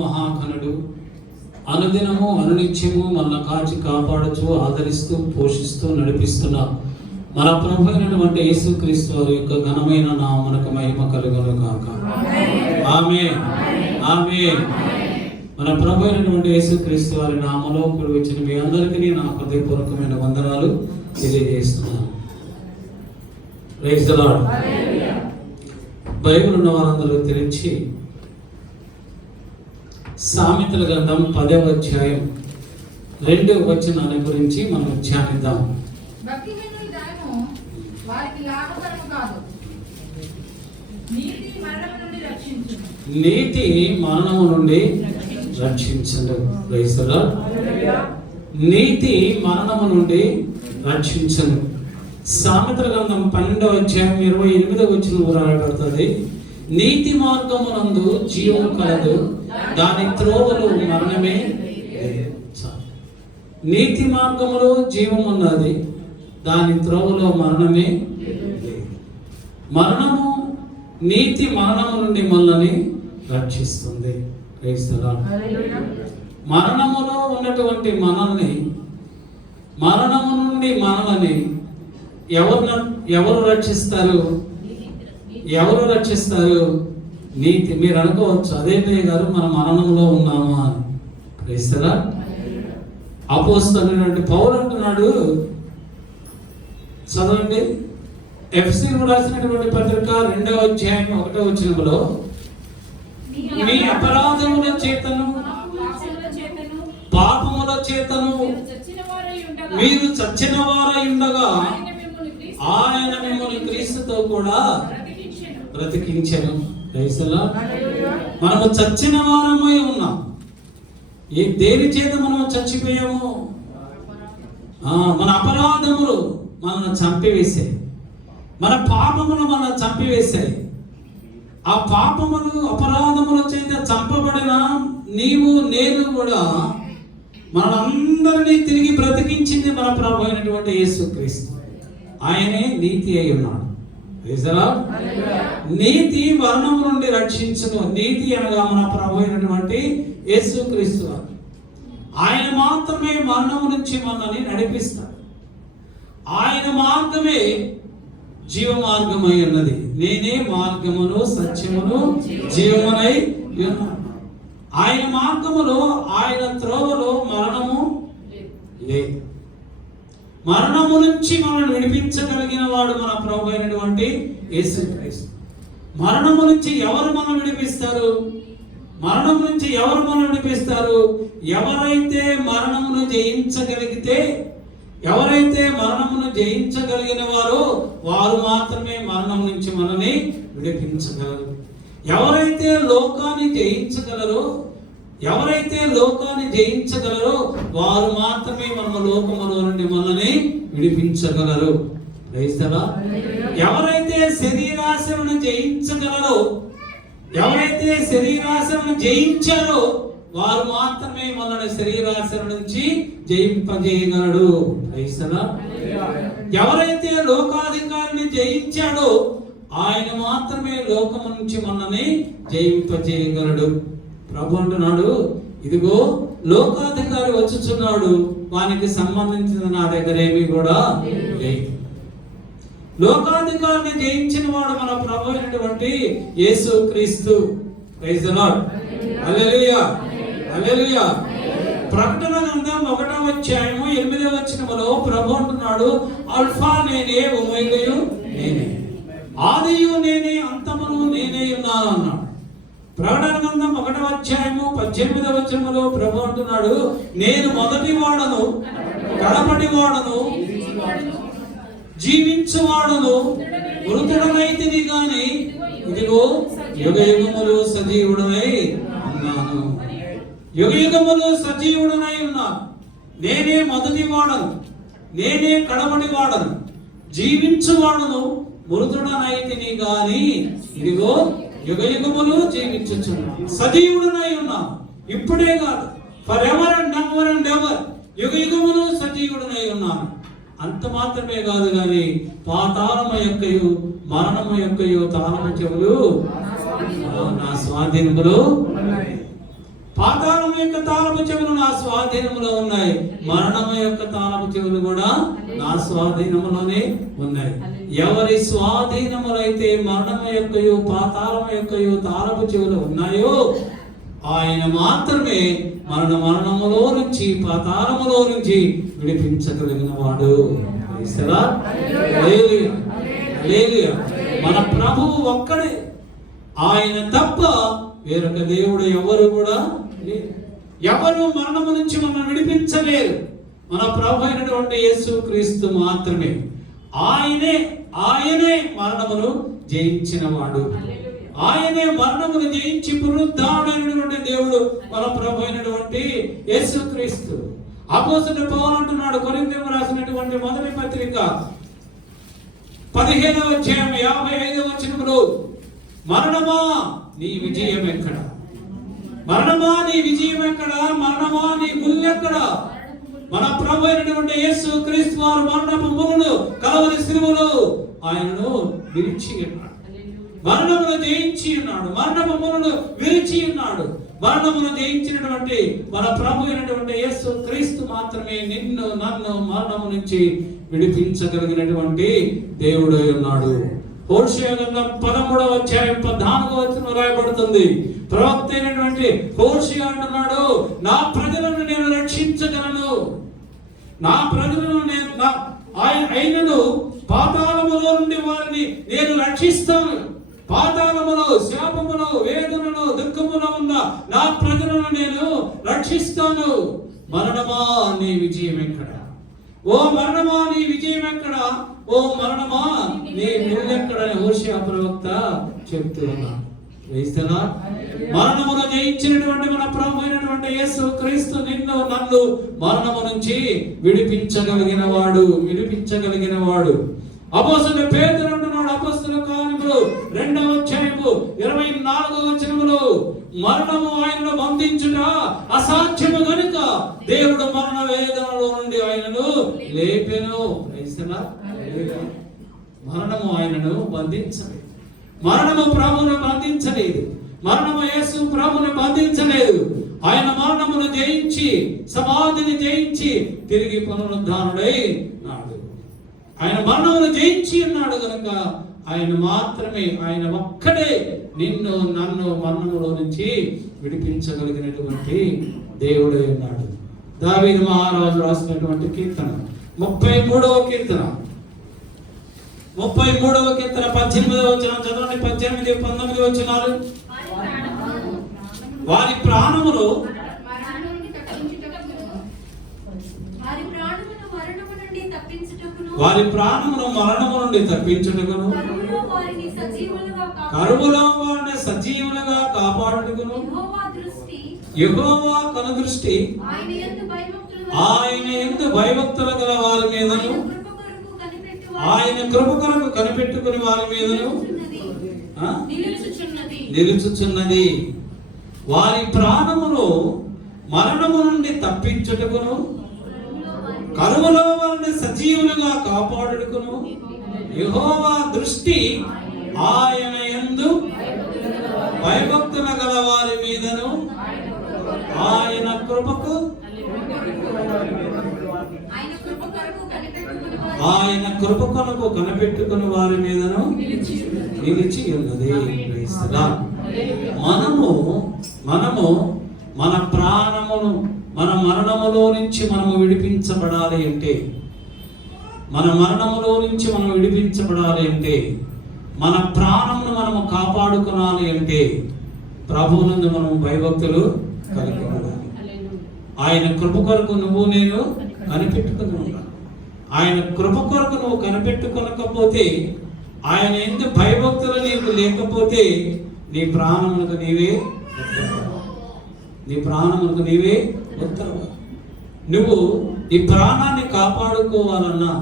మహాఘనుడు అనుదినము అనునిత్యము మన కాచి కాపాడుచు ఆదరిస్తూ పోషిస్తూ నడిపిస్తున్న మన ప్రభు అయినటువంటి యేసుక్రీస్తు వారి యొక్క ఘనమైన నామమునకు మహిమ కలుగును గాక. ఆమేన్ ఆమేన్. మన ప్రభు అయినటువంటి యేసుక్రీస్తు వారి నామములో కూడి వచ్చిన మీ అందరికీ నా హృదయపూర్వకమైన వందనాలు తెలియజేస్తున్నాను. Praise the lord. బైబిల్ ఉన్న వారందరూ తెరిచి సామెతల గ్రంథం 10వ అధ్యాయం 2వ వచనాల గురించి మనం ధ్యానిద్దాం. నీతి మరణము నుండి రక్షించును. Praise the Lord. నీతి మరణము నుండి రక్షించును. సామెతల గ్రంథం 12వ అధ్యాయం 28వ వచనం రాయబడుతుంది. నీతి మార్గమునందు జీవం కలదు, దాని త్రోవలు మరణమే. నీతి మార్గములో జీవం ఉన్నది, దాని త్రోవలో మరణమే. మరణము నీతి మరణము నుండి మనల్ని రక్షిస్తుంది. మరణములో ఉన్నటువంటి మనల్ని, మరణము నుండి మనల్ని ఎవరు రక్షిస్తారు? ఎవరు రక్షిస్తారు? నీతి. మీరు అనుకోవచ్చు, అదేంటి గారు మనం మరణంలో ఉన్నామా అని. క్రైస్తరా అపోస్తలుడైనటువంటి పౌలు అంటున్నాడు, చదవండి. ఎఫెసీయులకు రాసినటువంటి పత్రిక 2వ అధ్యాయం 1వ వచనంలో, మీ అపరాధముల చేతను పాపముల చేతను మీరు చచ్చిన వారై ఉండగా ఆయన మిమ్మల్ని క్రీస్తుతో కూడా బ్రతికించెను. మనము చచ్చిన వారమై ఉన్నాం. దేని చేత మనము చచ్చిపోయాము? మన అపరాధములు మనల్ని చంపివేశాయి, మన పాపములు మనల్ని చంపివేశాయి. ఆ పాపములు అపరాధముల చేత చంపబడిన నీవు నేను కూడా మనందరినీ తిరిగి బ్రతికించింది మన ప్రభు అయినటువంటి యేసుక్రీస్తు. ఆయనే నీతి అయి ఉన్నాడు. నీతి మరణము నుండి రక్షించును. నీతి అనగా మన ప్రభు అయినటువంటి యేసుక్రీస్తు. ఆయన మాత్రమే మరణము నుంచి మనల్ని నడిపిస్తాడు. ఆయన మార్గమే జీవ మార్గమై ఉన్నది. నేనే మార్గమును సత్యమును జీవమునై ఉన్నాను. ఆయన మార్గములో, ఆయన త్రోవలో మరణము లేదు. మరణము నుంచి మనల్ని విడిపించగలిగిన వాడు మన ప్రభు అయినటువంటి యేసుక్రీస్తు. మరణము నుంచి ఎవరు మనం విడిపిస్తారు? మరణం నుంచి ఎవరు మనం విడిపిస్తారు? ఎవరైతే మరణమును జయించగలిగితే, ఎవరైతే మరణమును జయించగలిగిన వారో వారు మాత్రమే మరణం నుంచి మనల్ని విడిపించగలరు. ఎవరైతే లోకాన్ని జయించగలరో, ఎవరైతే లోకాన్ని జయించగలరో వారు మాత్రమే మన లోకములో నుండి మనల్ని విడిపించగలరు. ఎవరైతే శరీరాశలను జయించగలరో, ఎవరైతే శరీరాశలను జయించారో వారు మాత్రమే మనల్ని శరీరాశల నుంచి జయింపజేయగలడు. ఎవరైతే లోకాధికారిని జయించాడో ఆయన మాత్రమే లోకము నుంచి మనల్ని జయింపజేయగలడు. ప్రభు అంటున్నాడు, ఇదిగో లోకాధికారి వచ్చుచున్నాడు, వానికి సంబంధించిన నా దగ్గర ఏమీ కూడా లేదు. లోకాధికారిని జయించిన వాడు మన ప్రభు అయినటువంటి యేసుక్రీస్తు. Praise the lord. హల్లెలూయా హల్లెలూయా. ప్రకటన గ్రంథం 1వ అధ్యాయం 8వ వచనములో ప్రభు అంటున్నాడు, అల్ఫా నేనే, ఒమేగాయు నేనే, ఆదియు నేనే, అంతమును నేనే ఉన్నాను అన్నాడు. ప్రకటన గ్రంథం 1వ అధ్యాయం 18వ వచనములో ప్రభు అంటున్నాడు, నేను మొదటి వాడను, కడపటి వాడను, జీవించువాడను, మృతుడనైతిని గాని ఇదిగో యుగయుగములు సజీవుడనై ఉన్నాను. యుగయుగములు సజీవుడనై ఉన్నాను. నేనే మొదటి వాడను, నేనే కడపటి వాడను, జీవించువాడను, మృతుడనైతిని గాని ఇదిగో యుగయుగములు జీవించుచున్నాను. సజీవుడనై ఉన్నాను. ఇప్పుడే కాదు, for ever and ever and ever యుగయుగములు సజీవుడనై ఉన్నాను. అంత మాత్రమే కాదు కానీ పాతాళము యొక్కయు మరణము యొక్కయు తాళము చెవులు నా స్వాధీనములో పాతాళం యొక్క తాళపు చెవులు నా స్వాధీనంలో ఉన్నాయి, మరణం యొక్క తాళపు చెవులు కూడా నా స్వాధీనంలోనే ఉన్నాయి. ఎవరి స్వాధీనములు అయితే మరణం యొక్కయు పాతాళం యొక్కయు తాళపు చెవులు ఉన్నాయో ఆయన మాత్రమే మరణములో నుంచి పాతాళములో నుంచి విడిపించగలిగిన వాడు. మన ప్రభువు ఒక్కడే, ఆయన తప్ప వేరొక దేవుడు ఎవరు కూడా లేరు. ఎవరు మరణము నుంచి మనం విడిపించలేరు, మన ప్రభు అయినటువంటి యేసు క్రీస్తు మాత్రమే. ఆయనే మరణమును జయించిన వాడు, ఆయనే మరణమును జయించి పునరుద్ధారుడైనటువంటి దేవుడు మన ప్రభు అయినటువంటి యేసు క్రీస్తు. అపోస్తలుడు పౌలు అంటున్నాడు, కొరింథీయులకు రాసినటువంటి మొదటి పత్రిక 15వ అధ్యాయం 55వ వచనములో, మరణమా నీ విజయం ఎక్కడ? మరణమా నీ విజయం ఎక్కడ? మరణమా నీ గుల్లెక్కడ? మన ప్రభు అయినటువంటి యేసు క్రీస్తు వారు మరణపు ములను కలవరి శిలువలో ఆయనను విరిచి ఉన్నాడు, మరణమును జయించి ఉన్నాడు, మరణపు ములను విరిచి ఉన్నాడు. మరణమును జయించినటువంటి మన ప్రభు అయినటువంటి యేసు క్రీస్తు మాత్రమే నిన్ను నన్ను మరణము నుంచి విడిపించగలిగినటువంటి దేవుడై ఉన్నాడు. హోషేయ గ్రంథం 13వ అధ్యాయం 14వ వచనం రాయబడుతుంది. ప్రవక్త అయినటువంటి హోషేయ అంటున్నాడు, నా ప్రజలను నేను రక్షించగలను, నా ప్రజలను ఆయనను పాతాళములో నుండి వారిని నేను రక్షిస్తాను. పాతాళములో, శాపములో, వేదనలో, దుఃఖములో ఉన్న నా ప్రజలను నేను రక్షిస్తాను. మరణమా నీ విజయం ఎక్కడ? ఓ మరణమా నీ విజయం ఎక్కడ? ఓ మరణమా నీ ముల్లెక్కడ? హోషేయ ప్రవక్త చెప్తూ ఉన్నాడు. వేస్తేనా మరణమును జయించినటువంటి మన ప్రభు అయినటువంటి యేసు క్రీస్తు నిన్ను నన్ను మరణము నుంచి విడిపించగలిగిన వాడు. అపోస్తలుడు పేతురు అంటున్నాడు, అపోస్తలుల కార్యములు 2వ అధ్యాయము 24వ వచనములో, మరణము ఆయనను బంధించుట అసాధ్యము గనుక దేవుడు మరణ వేదనలో నుండి ఆయనను లేపెను. మరణము ఆయనను బంధించలేదు, మరణము ప్రభువును బంధించలేదు, మరణము యేసు ప్రభువును బంధించలేదు. ఆయన మరణమును జయించి సమాధిని జయించి తిరిగి పునరుద్ధానుడై నాడు. ఆయన మరణమును జయించి ఉన్నాడు కనుక ఆయన మాత్రమే, ఆయన ఒక్కడే నిన్ను నన్ను మరణములో నుంచి విడిపించగలిగినటువంటి దేవుడై ఉన్నాడు. దావీదు మహారాజు రాసినటువంటి కీర్తన 33వ కీర్తన 18వ వచనం చదవండి. 18, 19 వచనాలు. వారి ప్రాణమును మరణము నుండి తప్పించుటకును, కరువులో వారిని సజీవులుగా కాపాడుటకును యెహోవా కనుదృష్టి ఆయన యందు భయభక్తులు గల వారి మీదను, ఆయన కృప కొరకు కనిపెట్టుకుని వారి మీదను నిలుచుచున్నది. వారి ప్రాణమును మరణము నుండి తప్పించుటకును, కరువులో వారిని సజీవులుగా కాపాడుటకును యెహోవా దృష్టి ఆయన యందు భయభక్తుల గల వారి మీదను, ఆయన కృపకు కనిపెట్టుకుని వారి మీదను నిలిచి ఉన్నది. మనము మన ప్రాణమును మన మరణములో నుంచి మనము విడిపించబడాలి అంటే, మన ప్రాణమును మనము కాపాడుకోవాలి అంటే ప్రభువునందు మనము భయభక్తులు కలిగి ఉండాలి. ఆయన కృప కొరకు నువ్వు నేను కనిపెట్టుకుని ఉండాలి. ఆయన కృప కొరకు నువ్వు కనిపెట్టుకోనకపోతే, ఆయన యందు భయభక్తులు నీకు లేకపోతే నీ ప్రాణములకు నీవే ఉత్తరవు. నువ్వు ఈ ప్రాణాన్ని కాపాడుకోవాలన్నా,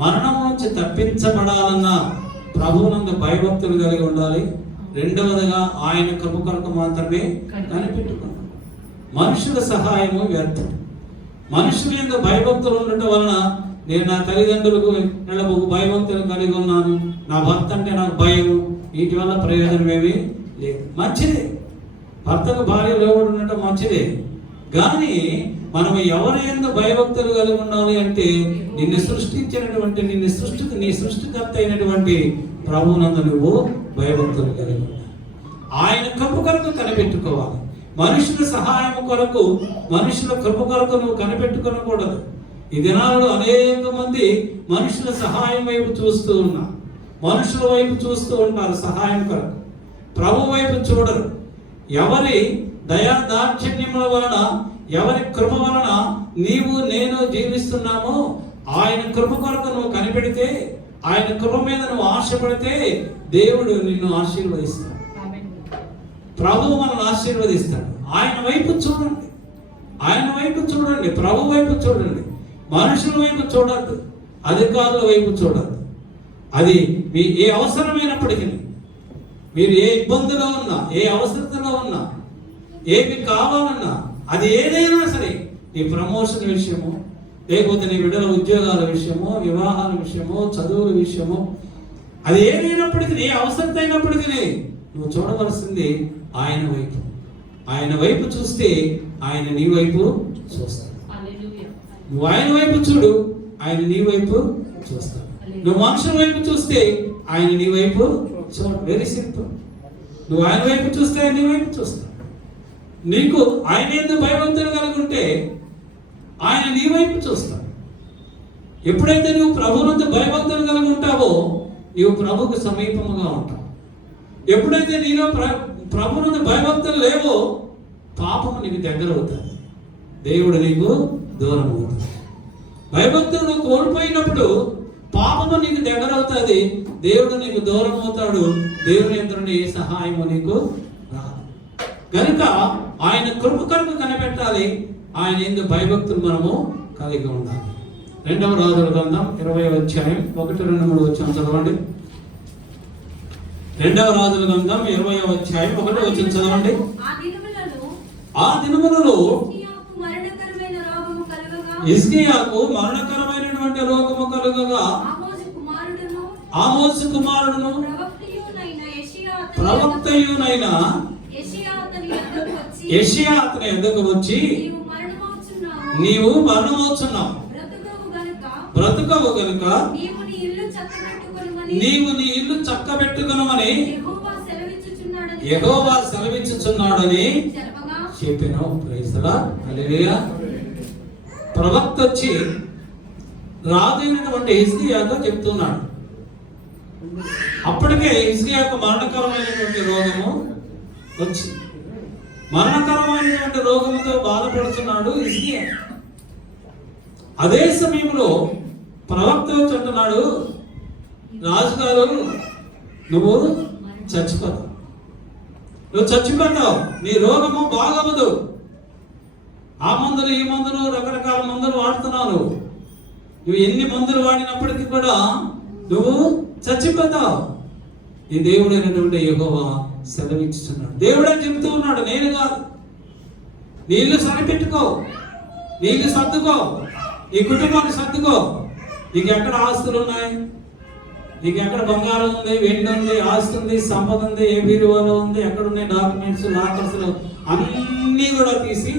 మరణం నుంచి తప్పించబడాలన్నా ప్రభువునందు భయభక్తులు కలిగి ఉండాలి. రెండవదిగా ఆయన కృప కొరకు మాత్రమే కనిపెట్టుకున్నాడు. మనుషుల సహాయము వ్యర్థం. మనుషుల యందు భయభక్తులు ఉండటం వలన, నేను నా తల్లిదండ్రులకు భయభక్తులు కలిగి ఉన్నాను, నా భర్త అంటే నాకు భయం, వీటి వల్ల ప్రయోజనం ఏమీ లేదు. మంచిదే, భర్తకు భార్య లోబడి ఉండటం మంచిదే, కానీ మనం ఎవరి యందు భయభక్తులు కలిగి ఉండాలి అంటే నిన్ను సృష్టించినటువంటి నీ సృష్టికర్త అయినటువంటి ప్రభువునందు నువ్వు భయభక్తులు కలిగి ఉండాలి. ఆయన కృప కొరకు కనిపెట్టుకోవాలి. మనుషుల సహాయం కొరకు, మనుషుల కృప కొరకు నువ్వు కనిపెట్టుకోకూడదు. ఈ దినాలలో అనేక మంది మనుషుల సహాయం వైపు చూస్తూ ఉన్నారు, మనుషుల వైపు చూస్తూ ఉంటారు సహాయం కొరకు, ప్రభు వైపు చూడరు. ఎవరి దయా దాక్షిణ్యముల వలన, ఎవరి కృప వలన నీవు నేను జీవిస్తున్నామో ఆయన కృప కొరకు నువ్వు కనిపెడితే, ఆయన కృప మీద నువ్వు ఆశపడితే దేవుడు నిన్ను ఆశీర్వదిస్తాడు. ప్రభువు మనల్ని ఆశీర్వదిస్తాడు. ఆయన వైపు చూడండి, ఆయన వైపు చూడండి, ప్రభు వైపు చూడండి. మనుషుల వైపు చూడద్దు, అధికారుల వైపు చూడద్దు. అది మీ ఏ అవసరమైనప్పటికీ, మీరు ఏ ఇబ్బందిలో ఉన్నా, ఏ అవసరతలో ఉన్నా, ఏమి కావాలన్నా, అది ఏదైనా సరే, నీ ప్రమోషన్ విషయము, లేకపోతే నీ బిడ్డల ఉద్యోగాల విషయమో, వివాహాల విషయమో, చదువుల విషయమో, అది ఏదైనప్పటికీ, ఏ అవసరత అయినప్పటికీ నువ్వు చూడవలసింది ఆయన వైపు. ఆయన వైపు చూస్తే ఆయన నీ వైపు చూస్తాడు. నువ్వు ఆయన వైపు చూడు, ఆయన నీ వైపు చూస్తాడు. నువ్వు మనుషుల వైపు చూస్తే ఆయన నీ వైపు చూడు. Very simple. నువ్వు ఆయన వైపు చూస్తే ఆయన నీ వైపు చూస్తాడు. నీకు ఆయన ఎందుకు భయభక్తులు కలిగి ఉంటే ఆయన నీ వైపు చూస్తాడు. ఎప్పుడైతే నువ్వు ప్రభువునందు భయభక్తులు కలిగి ఉంటావో నీవు ప్రభువుకు సమీపముగా ఉంటావు. ఎప్పుడైతే నీలో ప్రభువునందు భయభక్తులు లేవో పాపము నీకు దగ్గర అవుతుంది, దేవుడు నీకు దూరం అవుతుంది. భయభక్తులు నువ్వు కోల్పోయినప్పుడు పాపము నీకు దగ్గర అవుతుంది, దేవుడు నీకు దూరం అవుతాడు. దేవుని యందు ఏ సహాయము నీకు రాదు. కనుక ఆయన కృప కొరకు కనిపెట్టాలి. ఆయన యందు భయభక్తులు మనము కలిగి ఉండాలి. 2వ రాజుల గ్రంథం 20వ అధ్యాయం 1, 2, 3 వచనం చదవండి. 2వ రాజుల గ్రంథం 20వ అధ్యాయం 1వ వచనం చదవండి. ఆ దినములలో హిజ్కియాకు మరణకరమైనటువంటి రోగము కలుగగా ఆమోసు కుమారుడును ప్రవక్తయునైన యెషయా అతని యొద్దకు వచ్చి, నీవు మరణమవుచున్నావు, బ్రతుకవు గనుక నీవు నీ ఇల్లు చక్కబెట్టుకొనుమని యెహోవా సెలవిచ్చుచున్నాడని చెప్పాను. Praise the lord. హల్లెలూయా. ప్రవక్త వచ్చి రాజైనటువంటి హిజ్కియాతో చెప్తున్నాడు. అప్పటికే హిజ్కియాకు మరణకరమైనటువంటి రోగము వచ్చి, మరణకరమైనటువంటి రోగముతో బాధపడుతున్నాడు హిజ్కియా. అదే సమయంలో ప్రవక్త వచ్చి అంటున్నాడు, రాజుగారు నువ్వు చచ్చిపోతావు, నువ్వు చచ్చిపోతావు, నీ రోగము బాగవదు. ఆ మందులు ఈ మందులు రకరకాల మందులు వాడుతున్నావు, నువ్వు ఎన్ని మందులు వాడినప్పటికీ కూడా నువ్వు చచ్చిపోతావు. ఈ దేవుడైనటువంటి యెహోవా సెలవిస్తున్నాడు. దేవుడే చెబుతూ ఉన్నాడు, నేను కాదు. నీ ఇల్లు సరిపెట్టుకో, నీ ఇల్లు సర్దుకో, నీ కుటుంబాన్ని సర్దుకో. నీకు ఎక్కడ ఆస్తులు ఉన్నాయి, నీకు ఎక్కడ బంగారం ఉంది, వెండి ఉంది, ఆస్తి ఉంది, సంపద ఉంది, ఏ బీరువాలో ఉంది, ఎక్కడున్నాయి డాక్యుమెంట్స్, లాకర్స్లు అన్నీ కూడా తీసి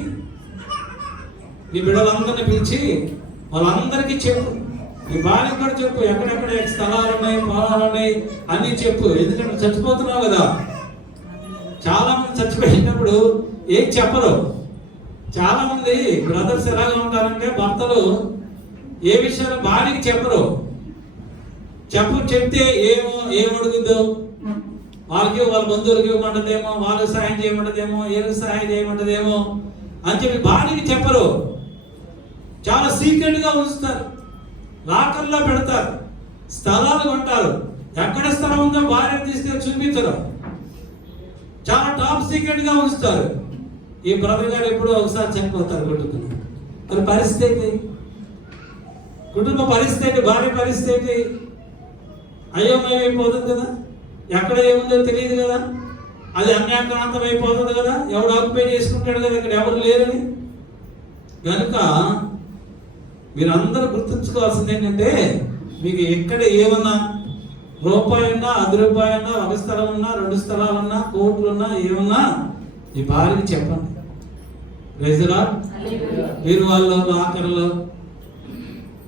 నీ బిడ్డలందరినీ పిలిచి వాళ్ళందరికీ చెప్పు. నీ భార్యకు కూడా చెప్పు, ఎక్కడెక్కడ స్థలాలు ఉన్నాయి, పొలాలు ఉన్నాయి అన్నీ చెప్పు. ఎందుకంటే చచ్చిపోతున్నావు కదా. చాలా మంది చచ్చిపోయినప్పుడు ఏం చెప్పరు. చాలా మంది బ్రదర్స్ ఎలాగా ఉంటారంటే భర్తలు ఏ విషయాలు భార్యకి చెప్పరు. చెప్తే ఏం అడుగుద్దు, వాళ్ళకి వాళ్ళ బంధువులకి ఇవ్వమంటదేమో, వాళ్ళకి సహాయం చేయమంటదేమో, ఏళ్ళకి సహాయం చేయమంటదేమో అని చెప్పి భార్యకి చెప్పరు. చాలా సీక్రెట్గా ఉంచుతారు, లాకర్లో పెడతారు, స్థలాలు కొంటారు. ఎక్కడ స్థలం ఉందో భార్యను తీసుకెళ్ళి చూపించరు, చాలా టాప్ సీక్రెట్గా ఉంచుతారు. ఈ బ్రదర్ గారు ఎప్పుడో ఒకసారి చనిపోతారు కొట్టుకుని. మరి పరిస్థితి, కుటుంబ పరిస్థితి, భార్య పరిస్థితి అయోమయమైపోతుంది కదా. ఎక్కడ ఏముందో తెలియదు కదా, అది అన్యాక్రాంతం అయిపోతుంది కదా. ఎవడు ఆక్యుపై చేసుకుంటాడు కదా, ఇక్కడ ఎవరు లేరని. కనుక మీరందరూ గుర్తుంచుకోవాల్సింది ఏంటంటే, మీకు ఎక్కడ ఏమన్నా రూపాయి ఉన్నా, 10 రూపాయలు ఉన్నా, 1 స్థలం ఉన్నా, 2 స్థలాలున్నా, కోట్లున్నా, ఏమన్నా ఈ భార్యకి చెప్పండి. ప్రైజ్లా మీరు వాళ్ళు ఆఖరిలో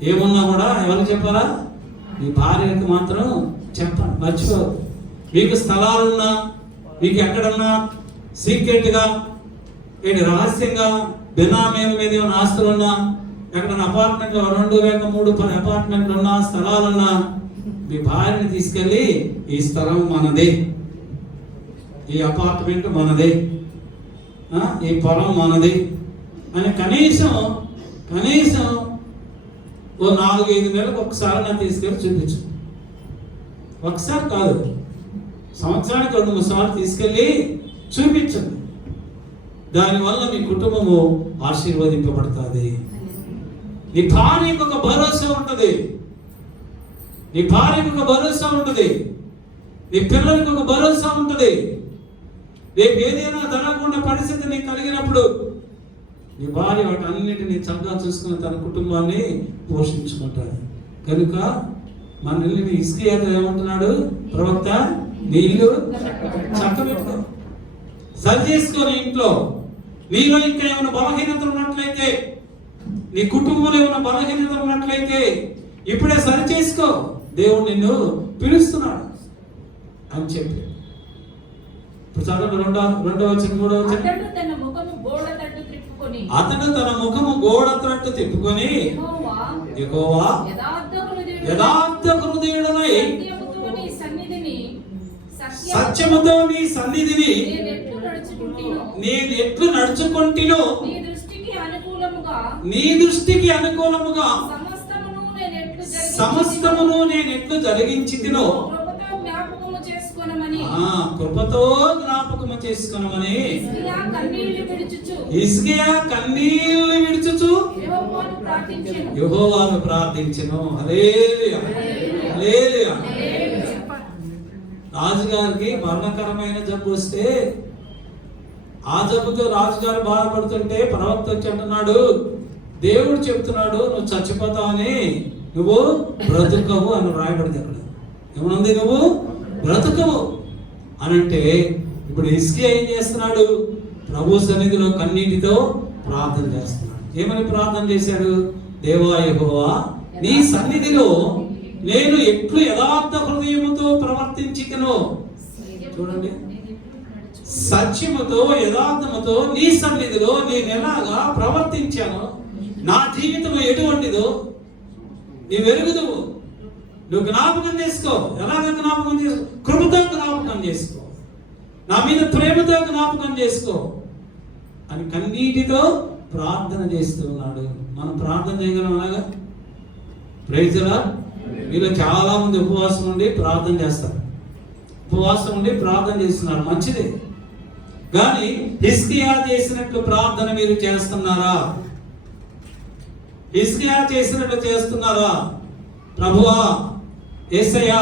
ఏమున్నా కూడా ఎవరికి చెప్పారా? మీ భార్యకి మాత్రం చెప్పండి, మర్చిపోదు. మీకు స్థలాలున్నా, మీకు ఎక్కడన్నా సీక్రెట్గా ఏంటి రహస్యంగా బినామీల మీద ఏమైనా ఆస్తులున్నా, ఎక్కడన్నా అపార్ట్మెంట్లో 2 లేక 3 అపార్ట్మెంట్లు ఉన్నా, స్థలాలున్నా, మీ భార్యని తీసుకెళ్ళి ఈ స్థలం మనదే, ఈ అపార్ట్మెంట్ మనదే, ఈ పొలం మనది అని కనీసం ఓ 4-5 నెలలకు ఒకసారి నా తీసుకెళ్ళి చూపించు. ఒకసారి కాదు, సంవత్సరానికి 2-3 సార్లు తీసుకెళ్ళి చూపించండి. దానివల్ల మీ కుటుంబము ఆశీర్వదింపబడుతుంది. నీ భార్యకు ఒక భరోసా ఉంటుంది, నీ భార్యకు ఒక భరోసా ఉంటుంది, నీ పిల్లలకు ఒక భరోసా ఉంటుంది. రేపు ఏదైనా జరగకుండా పరిస్థితి నీకు కలిగినప్పుడు నీ భార్య వాటి అన్నిటినీ చక్కగా చూసుకుని తన కుటుంబాన్ని పోషించుకుంటాడు. కనుక మన ఇల్లుని హిజ్కియాతో ఏమంటున్నాడు ప్రవక్త? నీ ఇల్లు చక్కబెట్టుకో, సరి చేసుకొని ఇంట్లో నీలో ఇంకా ఏమైనా బలహీనతలు ఉన్నట్లయితే, నీ కుటుంబంలో ఏమైనా బలహీనతలు ఉన్నట్లయితే ఇప్పుడే సరి చేసుకో, దేవుడు నిన్ను పిలుస్తున్నాడు అని చెప్పి. ఇప్పుడు చదవండి 2వ వచనం 3వ వచనం. అతడు తన ముఖము గోడ తట్టు తిప్పుకొని యెహోవా యథార్థ హృదయుడనై సత్యముతో నీ సన్నిధిని నేను ఎట్లు నడుచుకుంటినో నీ దృష్టికి అనుకూలముగా సమస్తమును నేను ఎట్లు జరిగించితినో కృపతో జ్ఞాపకము చేసుకొనమని హిజ్కియా కన్నీళ్లు విడుచుచు యెహోవాను ప్రార్థించెను. హల్లెలూయా, హల్లెలూయా. రాజుగారికి మరణకరమైన జబ్బు వస్తే ఆ జబ్బుతో రాజుగారు బాధపడుతుంటే ప్రవక్త వచ్చి అంటున్నాడు, దేవుడు చెప్తున్నాడు నువ్వు చచ్చిపోతావని, నువ్వు బ్రతుకవు అని రాయబడింది. అక్కడ ఏమనుంది? నువ్వు బ్రతుకవు అని అంటే ఇప్పుడు హిజ్కియా ఏం చేస్తున్నాడు? ప్రభు సన్నిధిలో కన్నీటితో ప్రార్థన చేస్తున్నాడు. ఏమని ప్రార్థన చేశాడు? దేవా యెహోవా నీ సన్నిధిలో నేను ఎట్లు యథార్థ హృదయముతో ప్రవర్తించికనో, చూడండి, సత్యముతో యథార్థముతో నీ సన్నిధిలో నేను ఎలాగా ప్రవర్తించానో, నా జీవితం ఎటువంటిదో నీ వెలుగుదువు, నువ్వు జ్ఞాపకం చేసుకో. ఎలాగ జ్ఞాపకం చేసుకో? కృపతో జ్ఞాపకం చేసుకో, నా మీద ప్రేమతో జ్ఞాపకం చేసుకో అని కన్నీటితో ప్రార్థన చేస్తూ ఉన్నాడు. మనం ప్రార్థన చేయగలం అలాగా? Praise the Lord. మీలో చాలా మంది ఉపవాసం ఉండి ప్రార్థన చేస్తారు, ఉపవాసం ఉండి ప్రార్థన చేస్తున్నారు, మంచిదే. కానీ హిజ్కియా చేసినట్లు ప్రార్థన మీరు చేస్తున్నారా? హిజ్కియా చేసినట్లు చేస్తున్నారా? ప్రభువా యేసయ్యా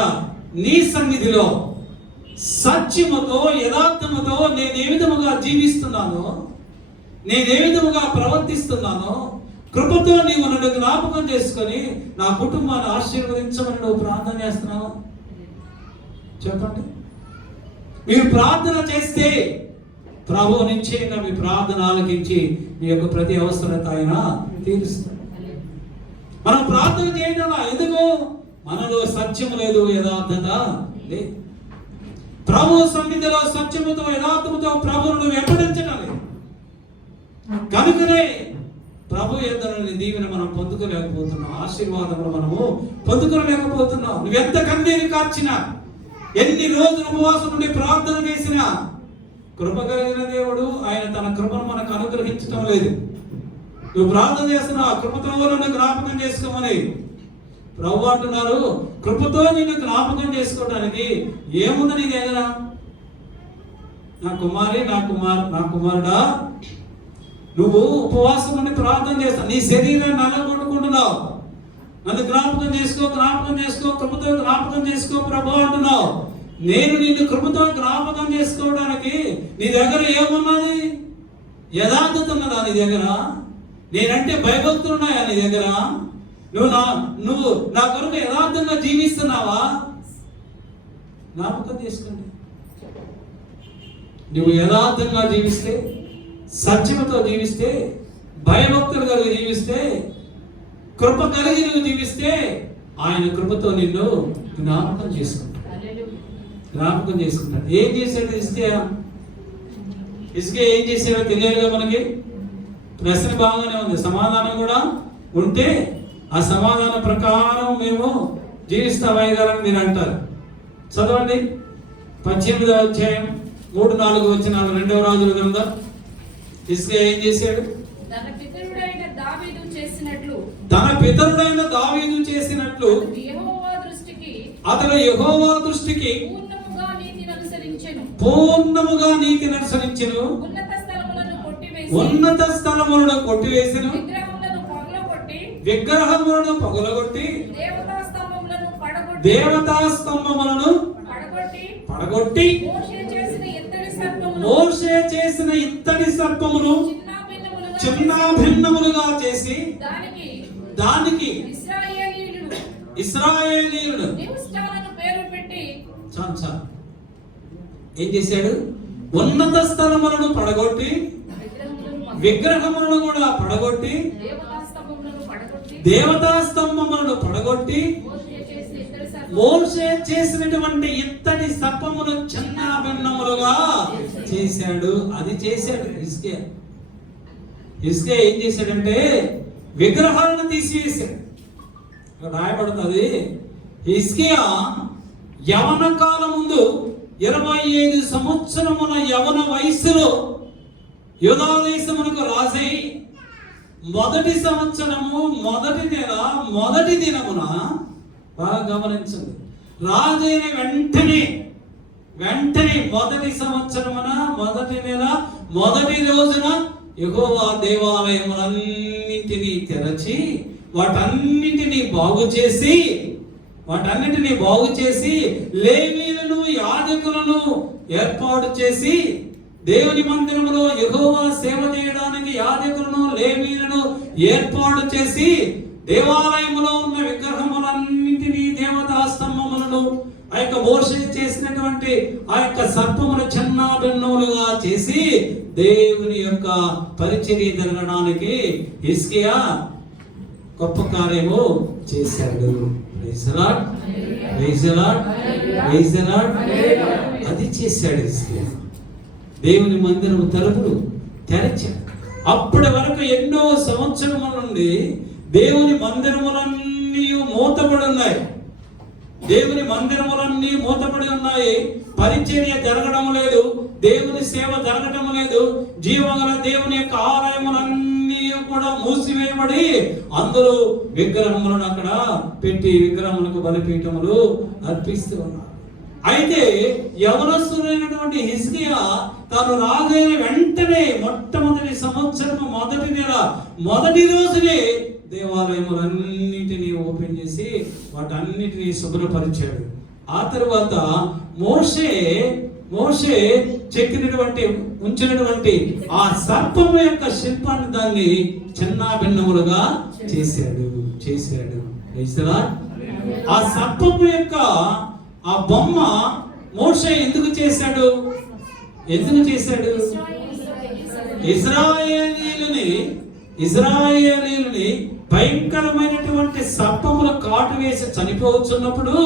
నీ సన్నిధిలో సత్యముతో యథార్థముతో నేను ఏ విధముగా జీవిస్తున్నానో, నేను ఏ విధముగా ప్రవర్తిస్తున్నానో, కృపతో నీవు నన్ను జ్ఞాపకం చేసుకొని నా కుటుంబాన్ని ఆశీర్వదించమని నువ్వు ప్రార్థన చేస్తున్నావు? చెప్పండి. మీరు ప్రార్థన చేస్తే ప్రభువు నిశ్చయంగా మీ ప్రార్థన ఆలకించి మీ యొక్క ప్రతి అవసరత ఆయన తీరుస్తాడు. మనం ప్రార్థన చేయడం ఎందుకు? మనలో సత్యము లేదు, యథార్థత లేదు. ప్రభు సన్నిధిలో సత్యముతో యథార్థముతో ప్రభువును వెంబడించడం లేదు. కనుకనే ప్రభు యొద్దనున్న దీవెన మనం పొందుకోలేకపోతున్నాం, ఆశీర్వాదములు మనము పొందుకోలేకపోతున్నాం. నువ్వెంత కన్నీరు కార్చినా, ఎన్ని రోజులు ఉపవాసం నుండి ప్రార్థన చేసినా కృప కలిగిన దేవుడు ఆయన తన కృపను మనకు అనుగ్రహించడం లేదు. నువ్వు ప్రార్థన చేస్తున్నావు, కృపతో నన్ను జ్ఞాపకం చేసుకోమని. ప్రభు అంటున్నారు, కృపతో నిన్ను జ్ఞాపకం చేసుకోవడానికి ఏముంది నీ దగ్గర? నా కుమారి, నా కుమారుడా, నువ్వు ఉపవాసం నుండి ప్రార్థన చేస్తావు, నీ శరీరాన్ని నల్లగొట్టుకుంటున్నావు, నన్ను జ్ఞాపకం చేసుకో, కృపతో జ్ఞాపకం చేసుకో ప్రభు అంటున్నావు. నేను నిన్ను కృపతో జ్ఞాపకం చేసుకోవడానికి నీ దగ్గర ఏమున్నది? యథార్థత ఉన్నదా నీ దగ్గర? నేనంటే భయభక్తులు ఉన్నాయా నీ దగ్గర? నువ్వు నా కొరకు యథార్థంగా జీవిస్తున్నావా? జ్ఞాపకం చేసుకోండి. నువ్వు యథార్థంగా జీవిస్తే, సత్యముతో జీవిస్తే, భయభక్తులు కలిగి జీవిస్తే, కృప కలిగి నువ్వు జీవిస్తే, ఆయన కృపతో నిన్ను జ్ఞాపకం చేసుకుంటాడు. ఏం చేశాడు హిజ్కియా ఏం చేశాడో తెలియాలిగా మనకి. ప్రశ్న బాగానే ఉంది, సమాధానం కూడా ఉంటే ఆ సమాధానం ప్రకారం మేము జీవిస్తామయ్య గారని మీరు అంటారు. చదవండి 18వ అధ్యాయం 3-4 వచనాలు, 2వ రాజుల గ్రంథం. హిజ్కియా ఏం చేశాడు? తన పితరుడైన దావీదు చేసినట్లు అతడు యెహోవా దృష్టికి పూర్ణముగా నీతిని అనుసరించెను. ఉన్నత స్థలములను కొట్టివేసెను. విగ్రహములను పగలగొట్టి దేవతా స్తంభములను పడగొట్టి మోషే చేసిన ఇత్తడి సర్పమును చిన్న భిన్నములుగా చేసి దానికి ఇశ్రాయేలీయుడు ఏం చేశాడు? ఉన్నత స్థలములను పడగొట్టి విగ్రహములను కూడా పడగొట్టి దేవతా స్తంభములను పడగొట్టి మోషే చేసినటువంటి ఇత్తడి సర్పమును చిన్న భిన్నములుగా చేశాడు. అది చేశాడు హిజ్కియా. హిజ్కియా ఏం చేశాడంటే విగ్రహాలను తీసివేశాడు. రాయబడుతుంది, హిజ్కియా యవన కాలం ముందు 25 సంవత్సరముల యవన వయసులో యూదా దేశమునకు రాజై మొదటి సంవత్సరము మొదటి నెల మొదటి దినమున, బాగా గమనించండి, రాజైన వెంటనే మొదటి సంవత్సరమున మొదటి నెల మొదటి రోజున యెహోవా దేవాలయములన్నింటినీ తెరచి వాటన్నింటినీ బాగు చేసి లేవీయులను యాజకులను ఏర్పాటు చేసి దేవుని మందిరములో యెహోవా సేవ చేయడానికి యాజకులను లేవీయులను ఏర్పాటు చేసి దేవాలయములో ఉన్న విగ్రహములన్నింటినీ దేవతా స్తంభములను ఆ యొక్క మోషే చేసినటువంటి ఆ యొక్క సర్పమును చిన్న భిన్నములుగా చేసి దేవుని యొక్క పరిచర్య జరగడానికి హిజ్కియా గొప్ప కార్యము చేశాడు. అది చేశాడు హిజ్కియా. దేవుని మందిరము తలుపులు తెరచాడు. అప్పటి వరకు ఎన్నో సంవత్సరముల నుండి దేవుని మందిరములన్నీ మూతపడి ఉన్నాయి. పరిచర్య జరగడం లేదు, దేవుని సేవ జరగడం లేదు. జీవగల దేవుని యొక్క ఆలయములన్నీ కూడా మూసివేయబడి అందులో విగ్రహములను అక్కడ పెట్టి విగ్రహములకు బలిపీఠములు అర్పిస్తూ ఉన్నారు. అయితే యవనస్తుడైనటువంటి హిజ్కియా తాను రాజైన వెంటనే మొట్టమొదటి సంవత్సరం మొదటి నెల మొదటి రోజునే దేవాలయములన్నింటినీ ఓపెన్ చేసి వాటన్నిటినీ శుభ్రపరిచాడు. ఆ తర్వాత మోషే ఉంచినటువంటి ఆ సర్పము యొక్క శిల్పాన్ని దాన్ని చిన్న భిన్నములుగా చేశాడు. ఆ సర్పము యొక్క ఆ బొమ్మ మోషే ఎందుకు చేశాడు? ఇశ్రాయేలీయులని భయంకరమైనటువంటి సర్పముల కాటు వేసి చనిపోతున్నప్పుడు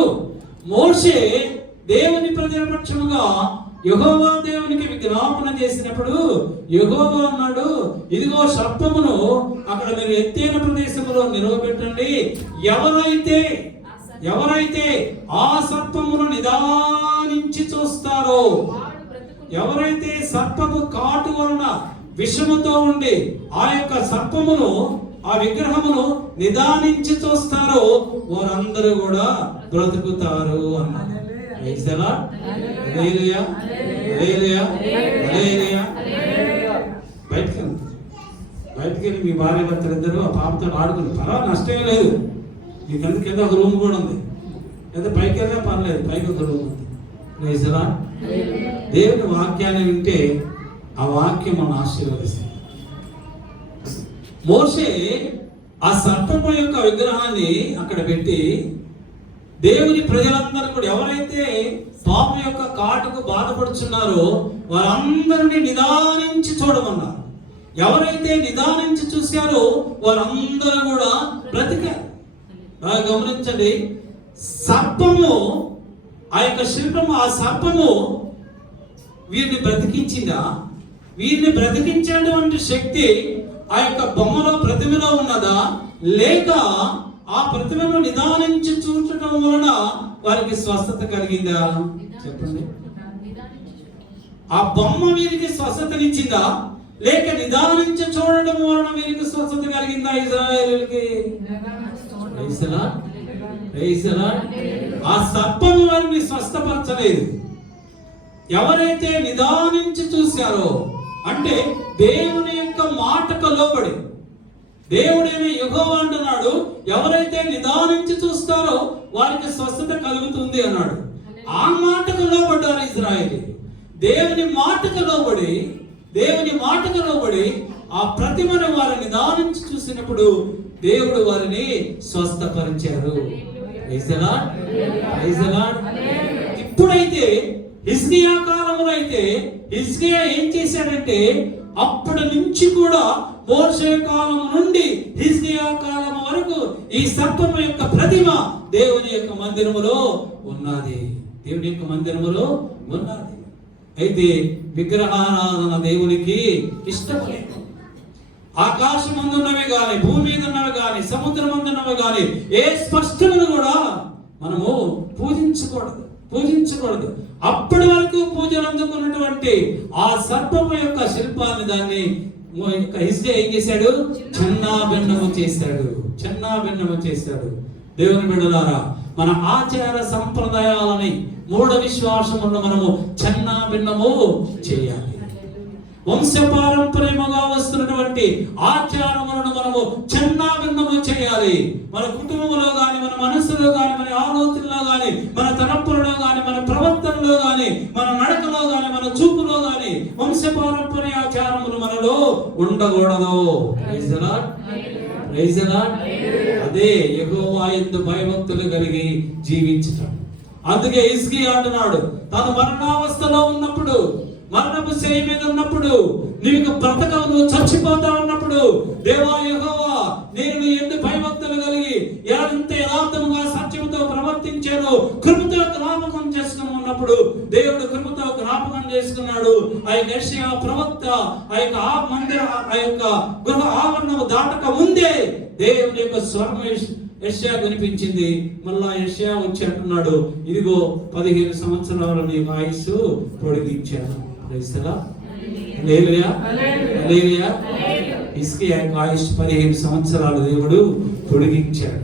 మోషే దేవుని ప్రజల పక్షముగా యెహోవా దేవునికి విజ్ఞాపన చేసినప్పుడు యెహోవా అన్నాడు, ఇదిగో సర్పమును అక్కడ మీరు ఎత్తైన ప్రదేశంలో నిలవబెట్టండి. ఎవరైతే ఆ సర్పమును నిదానించి చూస్తారో, ఎవరైతే సర్పము కాటు వలన విషముతో ఉండి ఆ యొక్క సర్పమును ఆ విగ్రహమును నిదానించి చూస్తారో వారందరూ కూడా బ్రతుకుతారు అన్నారు. బయటికి వెళ్ళి మీ భార్య భర్తలు ఇద్దరు ఆ పాపతో ఆడుకుని పర్వాలేదు, నష్టమే లేదు. మీకు అందుకు కింద ఒక రూమ్ కూడా ఉంది, లేదా పైకి వెళ్ళినా పర్లేదు, పైకి ఒక రూమ్ ఉంది. దేవుని వాక్యాన్ని వింటే ఆ వాక్యం మనం ఆశీర్వదిస్తుంది. మోషే ఆ సర్పము యొక్క విగ్రహాన్ని అక్కడ పెట్టి దేవుని ప్రజలందరూ కూడా ఎవరైతే పాపం యొక్క కాటుకు బాధపడుచున్నారో వారందరినీ నిదానించి చూడమన్నారు. ఎవరైతే నిదానించి చూశారో వారందరూ కూడా బ్రతికారు. బాగా గమనించండి, సర్పము, ఆ యొక్క శిల్పము, ఆ సర్పము వీరిని బ్రతికించిందా? వీరిని బ్రతికించేటువంటి శక్తి ఆ యొక్క బొమ్మలో, ప్రతిమలో ఉన్నదా, లేక ఆ ప్రతిమను నిదానించి చూడటం వలన వారికి స్వస్థత కలిగిందా? చెప్పండి. ఆ బొమ్మ వీరికి స్వస్థతనిచ్చిందా, లేక నిదానించి చూడటం వలన వీరికి స్వస్థత కలిగిందా? ఇశ్రాయేలుకి ఆ సర్పము వారిని స్వస్థపరచలేదు. ఎవరైతే నిదానించి చూశారో, అంటే దేవుని యొక్క మాటకు లోబడి, దేవుడైన యెహోవా అంటున్నాడు, ఎవరైతే నిదానించి చూస్తారో వారికి స్వస్థత కలుగుతుంది అన్నాడు. ఆ మాటకు లోబడ్డారు ఇశ్రాయేలు. దేవుని మాటకు లోబడి, దేవుని మాటకు లోబడి ఆ ప్రతిమను వారు నిదానించి చూసినప్పుడు దేవుడు వారిని స్వస్థపరిచారు. ఇప్పుడైతే హిజ్కియా కాలంలో అయితే హిజ్కియా ఏం చేశాడంటే, అప్పటి నుంచి కూడా మోషే కాలం నుండి హిజ్కియా కాలం వరకు ఈ సర్పము యొక్క ప్రతిమ దేవుని యొక్క మందిరములో ఉన్నది. దేవుని యొక్క మందిరములో ఉన్నది. అయితే విగ్రహారాధన దేవునికి ఇష్టం లేదు. ఆకాశం అందున్నవి గాని, భూమి మీద ఉన్నవి గాని, సముద్రం అందున్నవి గాని, ఏ స్పష్టమును కూడా మనము పూజించకూడదు. అప్పటి వరకు పూజలు అందుకున్నటువంటి ఆ సర్పము యొక్క శిల్పాన్ని, దాన్ని హిజ్కియా ఏం చేశాడు? చిన్నాభిన్నము చేశాడు. దేవుని బిడ్డలారా, మన ఆచార సంప్రదాయాలని, మూఢ విశ్వాసములను మనము చిన్నాభిన్నము చేయాలి. వంశపారంపర్యముగా వస్తున్నటువంటి ఆచారములను మనము చిన్నాభిన్నము చేయాలి. మన కుటుంబంలో గాని, మన మనసులో గాని, మన ఆలోచనలో గాని, మన తలంపులలో గాని, మన ప్రవర్తనలో గాని, మన నడకలో గాని, మన చూపులో గాని వంశపారంపర్య ఆచారములు మనలో ఉండకూడదు. Praise the Lord. అదే యెహోవా యందు భయభక్తులు కలిగి జీవించటం. అందుకే హిజ్కియా అంటున్నాడు, తాను మరణావస్థలో ఉన్నప్పుడు, మరణపు శయ్య మీద ఉన్నప్పుడు, నీకు బ్రతకవు, నువ్వు చచ్చిపోతా ఉన్నప్పుడు, దేవా యెహోవా, నేను నీ యందు భయభక్తులు కలిగి ఎంత యథార్థముగా సత్యముతో ప్రవర్తించాను, కృపతో జ్ఞాపకం చేసుకుని ఉన్నప్పుడు దేవుడు కృపతో జ్ఞాపకం చేసుకున్నాడు. ఆ యొక్క యెషయా ప్రవక్త ఆ యొక్క గృహ ఆవరణము దాటక ముందే దేవుని యొక్క స్వరం యెషయా వినిపించింది. మళ్ళా యెషయా వచ్చి అంటున్నాడు, ఇదిగో 15 సంవత్సరాలు నీ ఆయుస్సు పొడిగించాను. హిజ్కియా ఆయుష్ 15 సంవత్సరాలు దేవుడు పొడిగించాడు.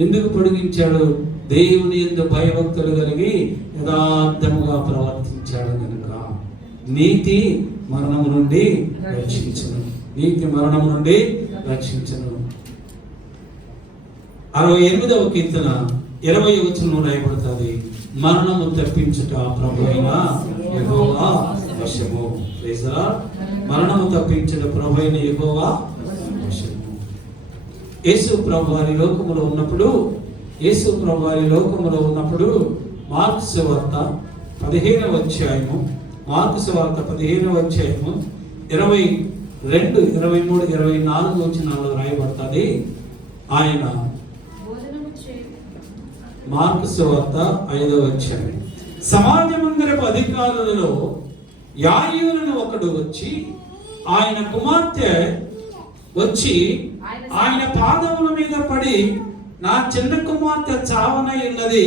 ఎందుకు పొడిగించాడు? దేవుని యందు భయభక్తులు కలిగి యథార్థముగా ప్రవర్తించాడు కనుక. నీతి మరణము నుండి రక్షించును. 68వ కీర్తన 20వ వచనంలో రాయబడుతుంది, మరణము తప్పించుట ప్రభువైన యెహోవా వశము. మరణము తప్పించుట ప్రభువైన యెహోవా వశము. యేసు ప్రభు వారి లోకములో ఉన్నప్పుడు మార్కు సువార్త 15వ అధ్యాయము 22, 23, 24 వచనాల్లో రాయబడుతుంది. ఆయన మార్కు సువార్త 5వ అధ్యాయం, సమాజ మందిరపు అధికారులలో యాయీరును ఒకడు వచ్చి, ఆయన కుమార్తె వచ్చి ఆయన పాదముల మీద పడి, నా చిన్న కుమార్తె చావనై ఉన్నది,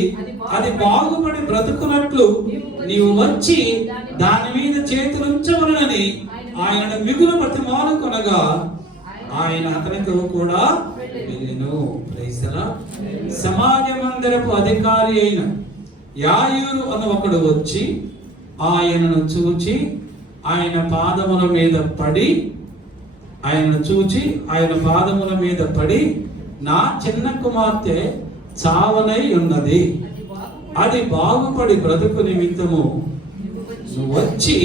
అది బాగుపడి బ్రతుకున్నట్లు నీవు వచ్చి దాని మీద చేతులుంచవలనని ఆయనను మిగులు బ్రతిమాలుకొనగా ఆయన అతనితో కూడా వెళ్ళెను. సమాజ మందిరపు అధికారి అయిన యాయీరు అను ఒకడు వచ్చి ఆయనను చూచి ఆయన పాదముల మీద పడి నా చిన్న కుమార్తె చావనై ఉన్నది, అది బాగుపడి బ్రతుకు నిమిత్తము నువ్వు వచ్చి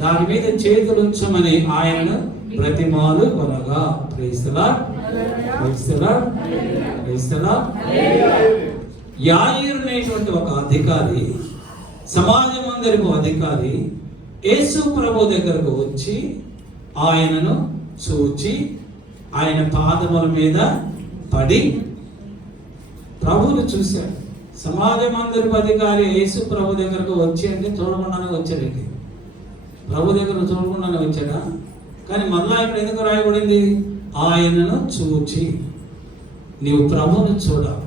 దాని మీద చేతులు ఉంచమని ఆయనను బ్రతిమాలు కొనగా. Praise the lord, praise the lord, praise the lord. యాయీరు అనేటువంటి ఒక అధికారి, సమాజ మందిరపు అధికారి యేసు ప్రభు దగ్గరకు వచ్చి ఆయనను చూచి ఆయన పాదముల మీద పడి ప్రభువును చూశాడు. సమాజ మందిరపు అధికారి యేసు ప్రభు దగ్గరకు వచ్చి అంటే చూడకుండానే వచ్చాడు. ప్రభు దగ్గర చూడకుండానే వచ్చాడా? కానీ మళ్ళా ఇక్కడ ఎందుకు రాయబడింది? ఆయనను చూచి. నీవు ప్రభువును చూడాలి.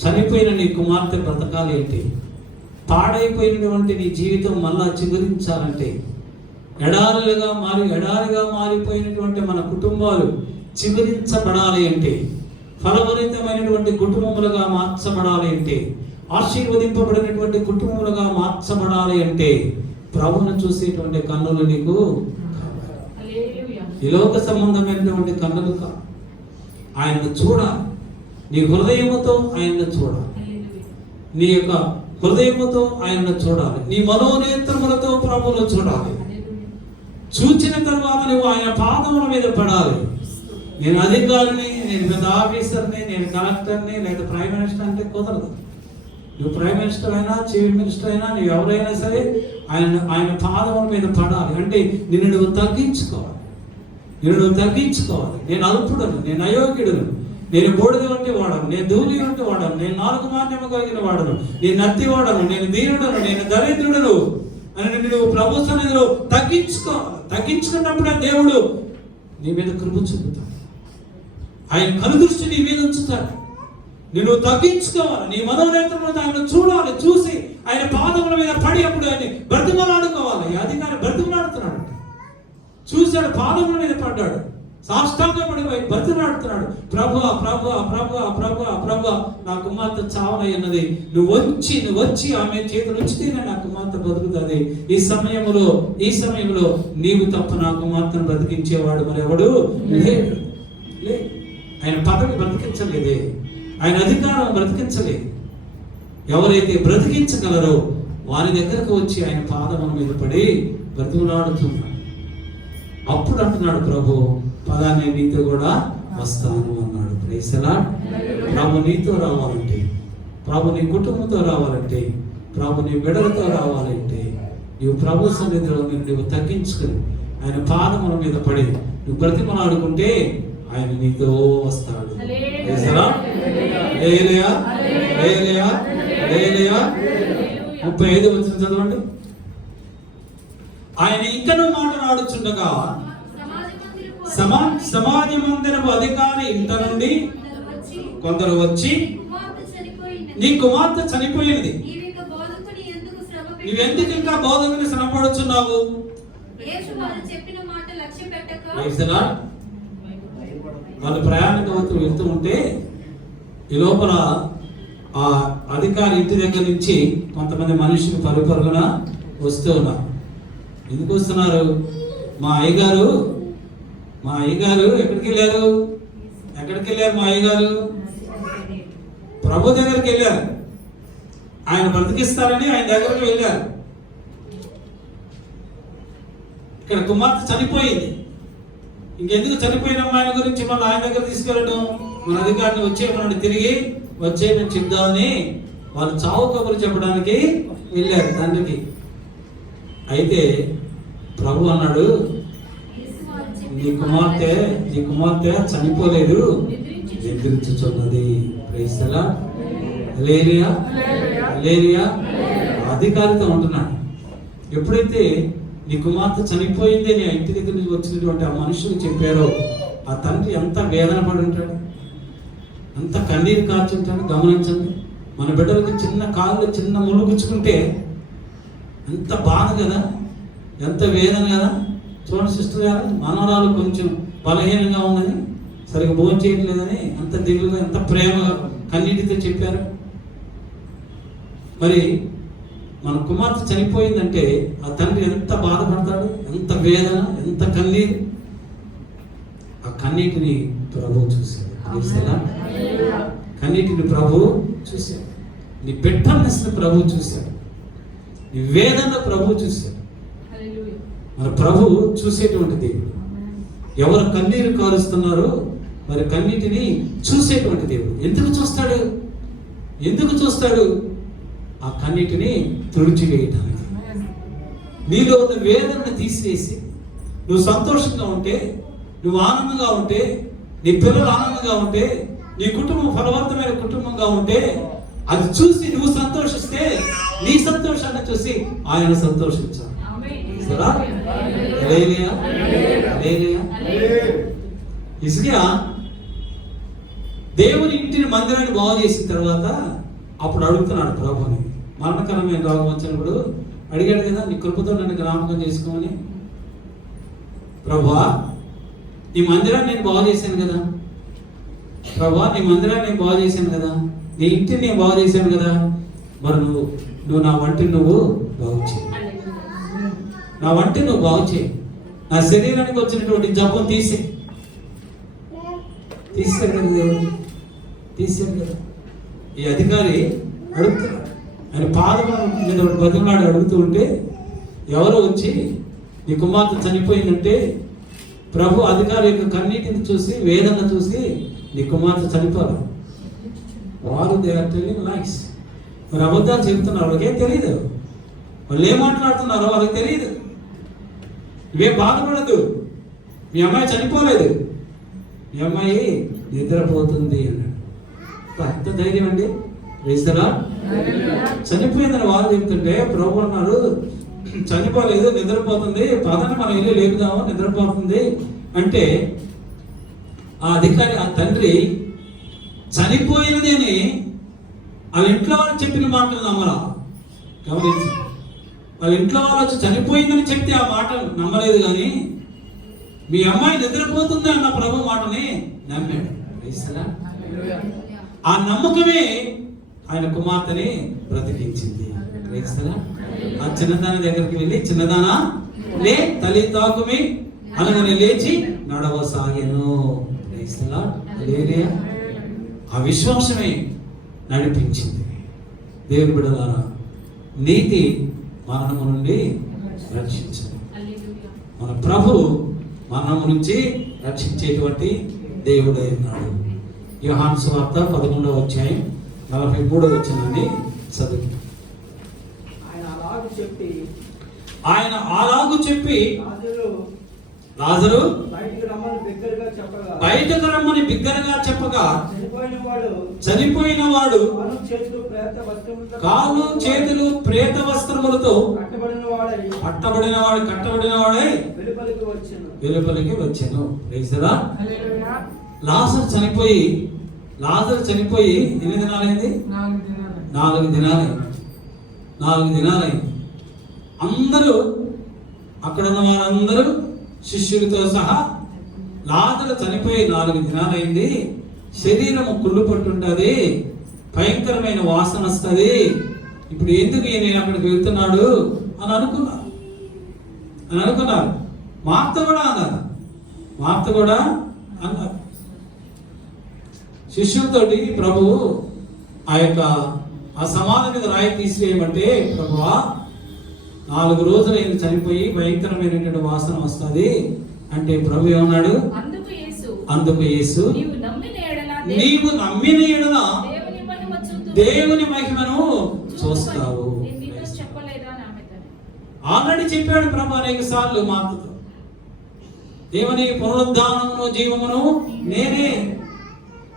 చనిపోయిన నీ కుమార్తె బ్రతకాలి ఏంటి? పాడైపోయినటువంటి నీ జీవితం మళ్ళా చిగురించాలంటే, ఎడారిగా మారిపోయినటువంటి మన కుటుంబాలు చిగురించబడాలి అంటే, ఫలభరితమైనటువంటి కుటుంబములుగా మార్చబడాలి అంటే, ఆశీర్వదింపబడినటువంటి కుటుంబములుగా మార్చబడాలి అంటే ప్రభువును చూసేటువంటి కన్నులు నీకు కావాలి. ఈ లోక సంబంధమైనటువంటి కన్నులు కాదు. ఆయనను చూడాలి. నీ హృదయముతో ఆయనను చూడాలి. నీ యొక్క హృదయముతో ఆయనను చూడాలి. నీ మనోనేత్రములతో ప్రభువును చూడాలి. చూచిన తర్వాత నువ్వు ఆయన పాదముల మీద పడాలి. నేను అధికారిని, నేను పెద్ద ఆఫీసర్ని, నేను కలెక్టర్ని లేదా ప్రైమ్ మినిస్టర్ అంటే కుదరదు. నువ్వు ప్రైమ్ మినిస్టర్ అయినా, చీఫ్ మినిస్టర్ అయినా, నువ్వు ఎవరైనా సరే ఆయన పాదముల మీద పడాలి. అంటే నిన్ను నువ్వు తగ్గించుకోవాలి. నేను అల్పుడను, నేను అయోగ్యుడును, నేను బూడిద వంటి వాడను, నేను ధూళి వంటి వాడను, నేను నాలుగు మాన్యము కలిగిన వాడను, నేను నత్తి వాడను, నేను దీనుడను, నేను దరిద్రుడను అని నువ్వు ప్రభు సన్నిధిలో తగ్గించుకోవాలి. తగ్గించుకున్నప్పుడే దేవుడు నీ మీద కృప చూపుతాడు. ఆయన కనుదృష్టి నీ మీద ఉంచుతాడు. నువ్వు తగ్గించుకోవాలి. నీ మనోనేత్రములతో ఆయన చూడాలి. చూసి ఆయన పాదముల మీద పడి అప్పుడు ఆయన బ్రతిమలాడుకోవాలి. ఈ అధికారి బ్రతిమలాడుతున్నాడు. చూశాడు, పాదముల మీద పడ్డాడు, సాష్టాంగపడి బ్రతిమలాడుతున్నాడు. ప్రభువా ప్రభువా ప్రభువా ప్రభువా ప్రభువా, నా కుమార్తె చావనయ్యన్నది. నువ్వు వచ్చి ఆమె చేతులు ఉంచితేనే నా కుమార్తె బతుకుతుంది. ఈ సమయంలో నీవు తప్ప నా కుమార్తెను బ్రతికించేవాడు మరెవడు లేడు. ఆయన పదవి బ్రతికించలేదే, ఆయన అధికారం బ్రతికించలేదు. ఎవరైతే బ్రతికించగలరో వారి దగ్గరకు వచ్చి ఆయన పాదముల మీద పడి బ్రతిమలాడుతున్నాడు. అప్పుడు అంటున్నాడు ప్రభు, పదా నేను నీతో కూడా వస్తాను అన్నాడు. Praise the lord. ప్రభు నీతో రావాలంటే, ప్రభు నీ కుటుంబంతో రావాలంటే, ప్రభు నీ బిడ్డలతో రావాలంటే, నువ్వు ప్రభు సన్నిధిలో నువ్వు తగ్గించుకుని ఆయన పాదముల మీద పడి నువ్వు బ్రతిమలాడుకుంటే ఆయన నీతో వస్తాడు. Praise the lord. హల్లెలూయా, హల్లెలూయా, హల్లెలూయా. 35 వచనం చదవండి. ఆయన ఇంకనూ మాట్లాడుచుండగా సమాజ మందిరపు అధికారి ఇంట నుండి కొందరు వచ్చి, నీ కుమార్తె చనిపోయింది, నువ్వెందుకు ఇంకా బోధకుని శ్రమపడుచున్నావు? వాళ్ళు ప్రయాణికులతో వెళ్తూ ఉంటే ఈ లోపల ఆ అధికారి ఇంటి దగ్గర నుంచి కొంతమంది మనుషులు పరుగున వస్తూ ఉన్నారు. ఎందుకు వస్తున్నారు? మా అయ్యగారు ఎక్కడికి వెళ్ళారు? మా అయ్యగారు ప్రభు దగ్గరికి వెళ్ళారు. ఆయన బ్రతికిస్తారని ఆయన దగ్గరకు వెళ్ళారు. ఇక్కడ కుమార్తె చనిపోయింది. ఇంకెందుకు చనిపోయిన అమ్మాయిని గురించి మన ఆయన దగ్గర తీసుకెళ్ళడం? మన అధికారిని మనల్ని తిరిగి నేను చెప్దామని వాళ్ళు చావు కబురు చెప్పడానికి వెళ్ళారు తండ్రికి. అయితే ప్రభు అన్నాడు, నీ కుమార్తె చనిపోలేదు, నిద్రించుచున్నది. Praise the lord. హల్లెలూయా, హల్లెలూయా. అధికారితో ఉంటున్నాడు. ఎప్పుడైతే నీ కుమార్తె చనిపోయింది నీ ఇంటి దగ్గర నుంచి వచ్చినటువంటి ఆ మనుషులు చెప్పారో, ఆ తండ్రి ఎంత వేదన పడి ఉంటాడు, అంత కన్నీరు కార్చుంటాడు. గమనించండి. మన బిడ్డలకి చిన్న కాళ్ళు చిన్న ముళ్ళు గుచ్చుకుంటే ఎంత బాధ కదా, ఎంత వేదన కదా. చూడండి సిస్టర్ గారు, మనవరాలు కొంచెం బలహీనంగా ఉందని, సరిగ్గా భోజనం చేయట్లేదని ఎంత దిగులుగా, ఎంత ప్రేమగా కన్నీటితో చెప్పారు. మరి మన కుమార్తె చనిపోయిందంటే ఆ తండ్రి ఎంత బాధపడతాడు, ఎంత వేదన, ఎంత కన్నీరు. ఆ కన్నీటిని ప్రభు చూశాడు. కన్నీటిని ప్రభు చూశాడు. నీ బిడ్డనెస్ ప్రభు చూశాడు. నీ వేదన ప్రభు చూశాడు. మన ప్రభు చూసేటువంటి దేవుడు. ఎవరు కన్నీరు కారుస్తున్నారో మరి కన్నీటిని చూసేటువంటి దేవుడు. ఎందుకు చూస్తాడు? ఎందుకు చూస్తాడు? ఆ కన్నీటిని తుడిచివేయటానికి. నీలో ఉన్న వేదనను తీసివేసి నువ్వు సంతోషంగా ఉంటే, నువ్వు ఆనందంగా ఉంటే, నీ పిల్లలు ఆనందంగా ఉంటే, నీ కుటుంబం ఫలవంతమైన కుటుంబంగా ఉంటే, అది చూసి నువ్వు సంతోషిస్తే నీ సంతోషాన్ని చూసి ఆయన సంతోషించాలి. హిజ్కియా దేవుని ఇంటిని మందిరాన్ని బాగు చేసిన తర్వాత అప్పుడు అడుగుతున్నాడు ప్రభుని. మరణకరమైన రోగం వచ్చినప్పుడు అడిగాడు కదా, నీ కృపతో నన్ను జ్ఞాపకం చేసుకోమని. ప్రభువా, నీ మందిరాన్ని నేను బాగు చేశాను కదా, ప్రభువా నీ మందిరాన్ని నేను బాగు చేశాను కదా, నీ ఇంటిని నేను బాగు చేశాను కదా, మరి నువ్వు నా వంటిని నువ్వు బాగు చేయి, నా వంటిని నువ్వు బాగు చేయి, నా శరీరానికి వచ్చినటువంటి జబ్బును తీసాడు కదా దేవుడు, తీసాడు కదా. ఈ అధికారి అడుగుతున్నాడు, ఆయన పాదం మీద బతిమలాడు అడుగుతూ ఉంటే ఎవరో వచ్చి నీ కుమార్తె చనిపోయిందంటే ప్రభు అధికారి యొక్క కన్నీటిని చూసి, వేదన చూసి నీ కుమార్తె చనిపోరు. వారు దే ఆర్ టెల్లింగ్ లైస్. మరి అబద్ధాలు చెబుతున్నారు, వాళ్ళకేం తెలియదు. వాళ్ళు ఏం మాట్లాడుతున్నారో వాళ్ళకి తెలియదు. ఇవే బాధపడదు, మీ అమ్మాయి చనిపోలేదు, మీ అమ్మాయి నిద్రపోతుంది అన్నాడు. ఎంత ధైర్యం అండి! వేస్తారా? చనిపోయిందని వాళ్ళు చెప్తుంటే ప్రభు అన్నాడు చనిపోలేదు, నిద్రపోతుంది, పదని మనం ఇల్లు లేపుదాము, నిద్రపోతుంది అంటే ఆ అధికారి, ఆ తండ్రి చనిపోయినది అని వాళ్ళ ఇంట్లో వాళ్ళు చెప్పిన మాటలు నమ్మరా? గమనించి, వాళ్ళ ఇంట్లో వాళ్ళు వచ్చి చనిపోయిందని చెప్తే ఆ మాట నమ్మలేదు, కానీ మీ అమ్మాయి నిద్రపోతుంది అన్న ప్రభు మాటని నమ్మాడు. ఆ నమ్మకమే ఆయన కుమార్తెని బ్రతికించింది. ఆ చిన్నదాని దగ్గరికి వెళ్ళి, చిన్నదానా లే, తల్లి తాకుమి అనగానే లేచి నడవసాగెను. ఆ విశ్వాసమే నడిపించింది. దేవుని బిడ్డలారా, నీతి మరణము నుండి రక్షించదు. మన ప్రభు మరణము నుంచి రక్షించేటువంటి దేవుడై ఉన్నాడు. యోహాను సువార్త 11వ అధ్యాయం 43వ వచనాన్ని చదువు. ఆయన అలాగు చెప్పి లాజరు బయటకు రమ్మని బిగ్గరగా చెప్పగా చనిపోయిన వాడు కాళ్ళు చేతులు ప్రేత వస్త్రములతో కట్టబడిన వాడై వెలుపలికి వచ్చెను. లాజరు చనిపోయి ఎన్ని దినాలైంది? 4 దినాలైంది. అందరూ అక్కడ ఉన్న వారందరూ శిష్యులతో సహా లాజరు చనిపోయి 4 దినాలైంది. శరీరము కుళ్ళు పట్టుంటది, భయంకరమైన వాసన వస్తుంది. ఇప్పుడు ఎందుకు ఈయన అక్కడికి వెళ్తున్నాడు అని అనుకున్నారు. మార్త కూడా అన్నారు. శిష్యులతోటి ప్రభువు ఆ సమాధి మీద రాయి తీసివేయమంటే, ప్రభువా 4 రోజులు ఆయన చనిపోయి భయంకరమైనటువంటి వాసన వస్తుంది అంటే ప్రభు ఏమన్నాడు? అందుకు యేసు నీవు నమ్మిన ఎడల దేవుని మహిమను చూస్తావు. ఆల్రెడీ చెప్పాడు ప్రభు అనేక సార్లు మార్తతో. దేవుని పునరుద్ధానమును జీవమును నేనే.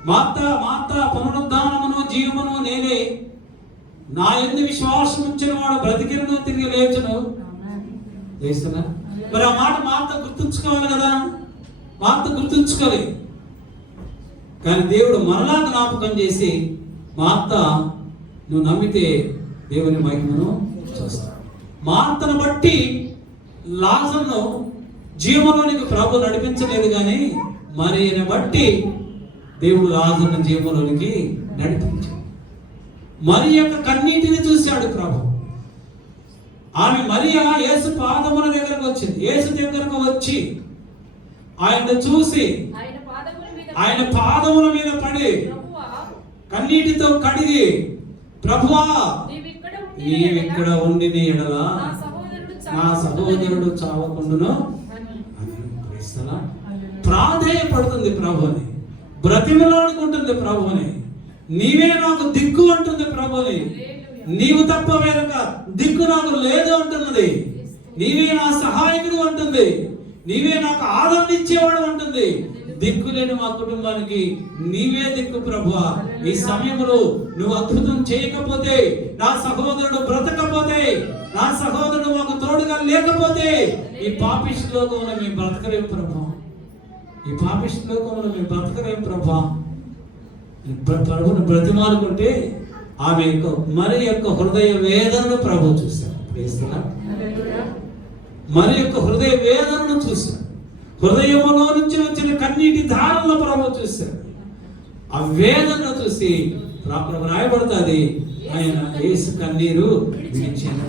మార్త పునరుద్ధానమును జీవమును నేనే. నా యందు విశ్వాసం ఉంచిన వాడు బ్రతికినను తిరిగి లేచును. చేస్తున్నా మరి ఆ మాట మార్త గుర్తుంచుకోవాలి కదా. మార్త గుర్తుంచుకోవాలి, కానీ దేవుడు మరలా జ్ఞాపకం చేసి, మార్త నువ్వు నమ్మితే దేవుని మహిమను చూస్తావు. మార్తను బట్టి లాజరును జీవంలోనికి ప్రభు నడిపించలేదు, కానీ మరియను బట్టి దేవుడు లాజరును జీవంలోనికి నడిపించాడు. మరి యొక్క కన్నీటిని చూశాడు ప్రభు. ఆమె మరియా యేసు పాదముల దగ్గరకు వచ్చింది. యేసు దగ్గరకు వచ్చి ఆయన చూసి ఆయన పాదముల మీద పడి కన్నీటితో కడిగి, ప్రభువా నీవిక్కడ ఉండి నీ ఎడల నా సహోదరుడు చావకుండును అని క్రైస్తలా ప్రాధేయపడుతుంది ప్రభుని, బ్రతిమలాడుకుంటుంది ప్రభుని. నీవే నాకు దిక్కు అంటుంది ప్రభుని. నీవు తప్ప వేరొక దిక్కు నాకు లేదు అంటున్నది. నీవే నా సహాయకుడు అంటుంది. నీవే నాకు ఆదరణ ఇచ్చేవాడు అంటుంది. దిక్కు లేని మా కుటుంబానికి నీవే దిక్కు ప్రభువా. ఈ సమయంలో నువ్వు అద్భుతం చేయకపోతే, నా సహోదరుడు బ్రతకపోతే, నా సహోదరుడు మాకు తోడుగా లేకపోతే ఈ పాపిష్టి లోకంలో మేము బ్రతకలేం ప్రభా. ఈ పాపిష్టి లోకంలో మేము బ్రతకలేం ప్రభా. ప్రభుని బ్రతిమాలుకుంటే ఆమె యొక్క హృదయ వేదనను ప్రభు చూశారు. మరి యొక్క హృదయ వేదనను చూశారు. హృదయంలో నుంచి వచ్చిన కన్నీటి ధారలను ప్రభు చూశారు. ఆ వేదనను చూసి రాయబడుతుంది, ఆయన యేసు కన్నీరు విడిచాను.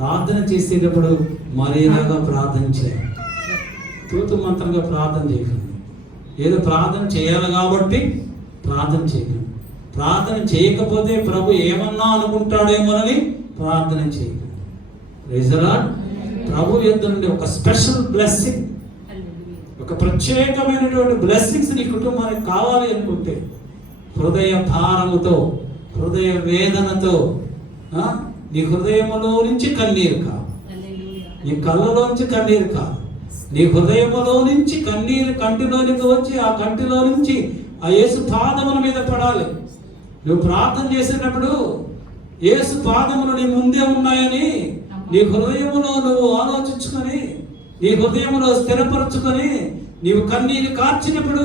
ప్రార్థన చేసేటప్పుడు మరేలాగా ప్రార్థన చేయాలి. తూతు మంత్రంగా ప్రార్థన చేయకండి. ఏదో ప్రార్థన చేయాలి కాబట్టి ప్రార్థన చేయకండి. ప్రార్థన చేయకపోతే ప్రభు ఏమన్నా అనుకుంటాడేమోనని ప్రార్థన చేయకండి. Praise the lord. ప్రభు యొద్ద నుండి ఒక స్పెషల్ బ్లెస్సింగ్, ఒక ప్రత్యేకమైనటువంటి బ్లెస్సింగ్స్ నీ కుటుంబానికి కావాలి అనుకుంటే హృదయ భారముతో, హృదయ వేదనతో, నీ హృదయములో నుంచి కన్నీరు కాదు, నీ కళ్ళలోంచి కన్నీరు కాదు, నీ హృదయములో నుంచి కన్నీరు కంటిలోనికి వచ్చి ఆ కంటిలో నుంచి ఆ యేసు పాదముల మీద పడాలి. నువ్వు ప్రార్థన చేసేటప్పుడు యేసు పాదములు నీ ముందే ఉన్నాయని నీ హృదయములో నువ్వు ఆలోచించుకొని, నీ హృదయములో స్థిరపరచుకొని నీవు కన్నీరు కార్చినప్పుడు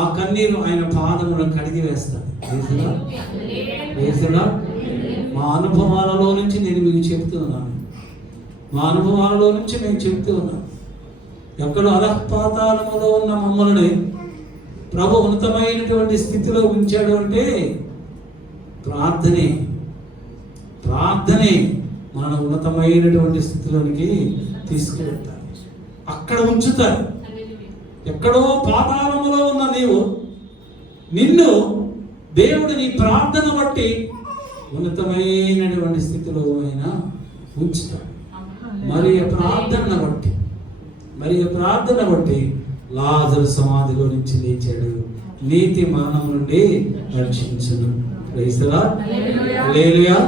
ఆ కన్నీరు ఆయన పాదములను కడిగి వేస్తాడు. మా అనుభవాలలో నుంచి నేను మీకు చెప్తూ ఉన్నాను. మా అనుభవాలలో నుంచి నేను చెప్తూ ఉన్నాను. ఎక్కడో అధఃపాతాళములో ఉన్న మమ్మల్ని ప్రభు ఉన్నతమైనటువంటి స్థితిలో ఉంచాడు అంటే ప్రార్థనే మన ఉన్నతమైనటువంటి స్థితిలోనికి తీసుకెళ్తారు. అక్కడ ఉంచుతారు. ఎక్కడో పాతాళములో ఉన్న నిన్ను దేవుడు నీ ప్రార్థన బట్టి ఉన్నతమైనటువంటి స్థితిలో అయినా ఉంచుతాడు. మరి ప్రార్థన బట్టి లాజరు సమాధిలో నుంచి లేచాడు. నీతి మరణం నుండి రక్షించును. Praise the lord. హల్లెలూయా,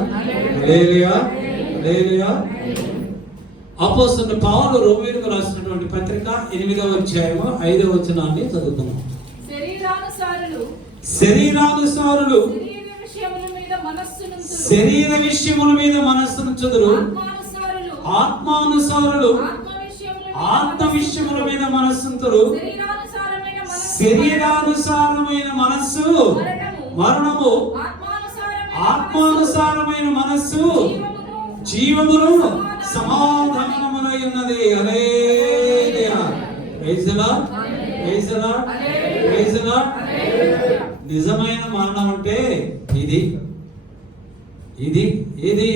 హల్లెలూయా, హల్లెలూయా. అపోస్తలుడైన పౌలు రోమీయులకు రాసినటువంటి పత్రిక 8వ అధ్యాయము 5వ వచనాన్ని చదువుతున్నాం. శరీరానుసారులు శరీర విషయముల మీద మనస్సునుంచుదురు, ఆత్మానుసారులు ఆత్మ విషయముల మీద మనస్సుంతురు. శరీరానుసారమైన మనస్సు మరణము, ఆత్మానుసారమైన మనస్సు జీవమును సమాధానమునై ఉన్నది. హల్లెలూయా. Praise the lord, praise the lord, praise the lord. నిజమైన మరణం అంటే ఇది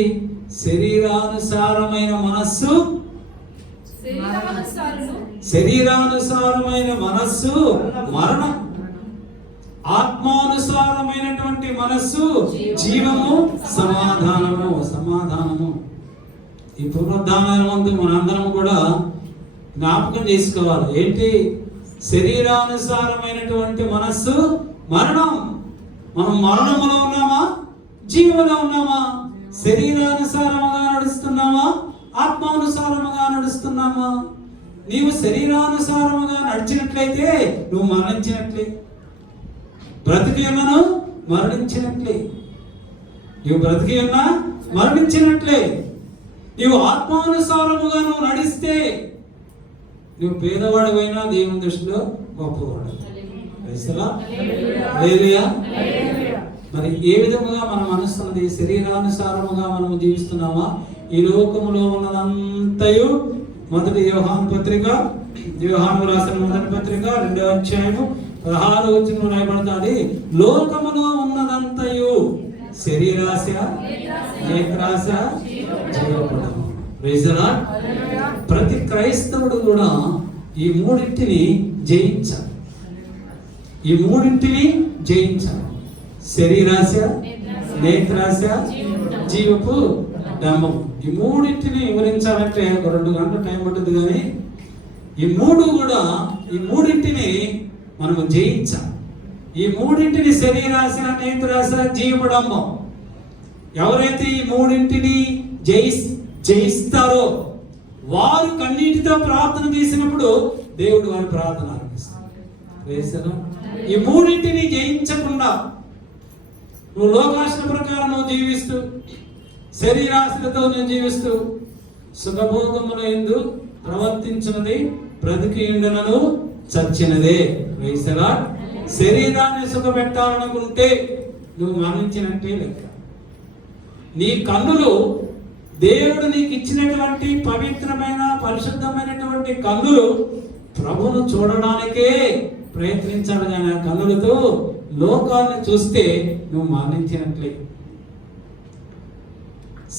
శరీరానుసారమైన మనస్సు, శరీరానుసారమైన మనస్సు మరణం, ఆత్మానుసారమైనటువంటి మనస్సు జీవము, సమాధానము. ఈ పునరుద్ధానమందు మనందరం కూడా జ్ఞాపకం చేసుకోవాలి. ఏంటి? శరీరానుసారమైనటువంటి మనస్సు మరణం. మనం మరణములో ఉన్నామా, జీవంలో ఉన్నామా? శరీరానుసారముగా నడుస్తున్నామా, ఆత్మానుసారముగా నడుస్తున్నామా? నీవు శరీరానుసారముగా నడిచినట్లయితే నువ్వు మరణించినట్లే. బ్రతికి ఉన్నాను మరణించినట్లే. నువ్వు బ్రతికి ఉన్నా మరణించినట్లే. నీవు ఆత్మానుసారముగా నువ్వు నడిస్తే నువ్వు పేదవాడివైనా దేవుని దృష్టిలో గొప్పవాడు. మరి ఏ విధముగా మన మనస్సున్నది? శరీరానుసారముగా మనము జీవిస్తున్నామా? ఈ లోకములో ఉన్నదంతయు మొదటి యోహాను పత్రిక, యోహాను రాసిన మొదటి పత్రిక 2వ అధ్యాయము 16వ వచనంలో రాయబడుతుంది. లోకములో ఉన్నదంతయు శరీరాశ, నేత్రాశ, జీవపడము. Praise the lord. ప్రతి క్రైస్తవుడు కూడా ఈ మూడింటిని జయించాలి. శరీరాశ, నేత్రాశ, జీవపు డంబం. ఈ మూడింటిని వివరించాలంటే ఒక 2 గంటల టైం పడుతుంది. కానీ ఈ మూడింటిని మనము జయించాలి. ఈ మూడింటిని శరీరాశ, నేత్రాశ, జీవడంబం. ఎవరైతే ఈ మూడింటిని జయిస్తారో వారు కన్నీటితో ప్రార్థన చేసినప్పుడు దేవుడు వారి ప్రార్థన ఆలకిస్తాడు. ఈ మూడింటిని జయించకుండా నువ్వు లోకాశల ప్రకారం నువ్వు జీవిస్తూ, శరీరాశలతో నువ్వు జీవిస్తూ, సుఖభోగముల యందు ప్రవర్తించినది బ్రతికి ఉండునను చచ్చినదే. వేసరా శరీరాన్ని సుఖపెట్టాలనుకుంటే నువ్వు మరణించినట్టే లెక్క. నీ కన్నులు దేవుడు నీకు ఇచ్చినటువంటి పవిత్రమైన పరిశుద్ధమైనటువంటి కన్నులు ప్రభువును చూడడానికే ప్రయత్నించాలి. కానీ ఆ కన్నులతో లోకాన్ని చూస్తే నువ్వు మరణించినట్లే.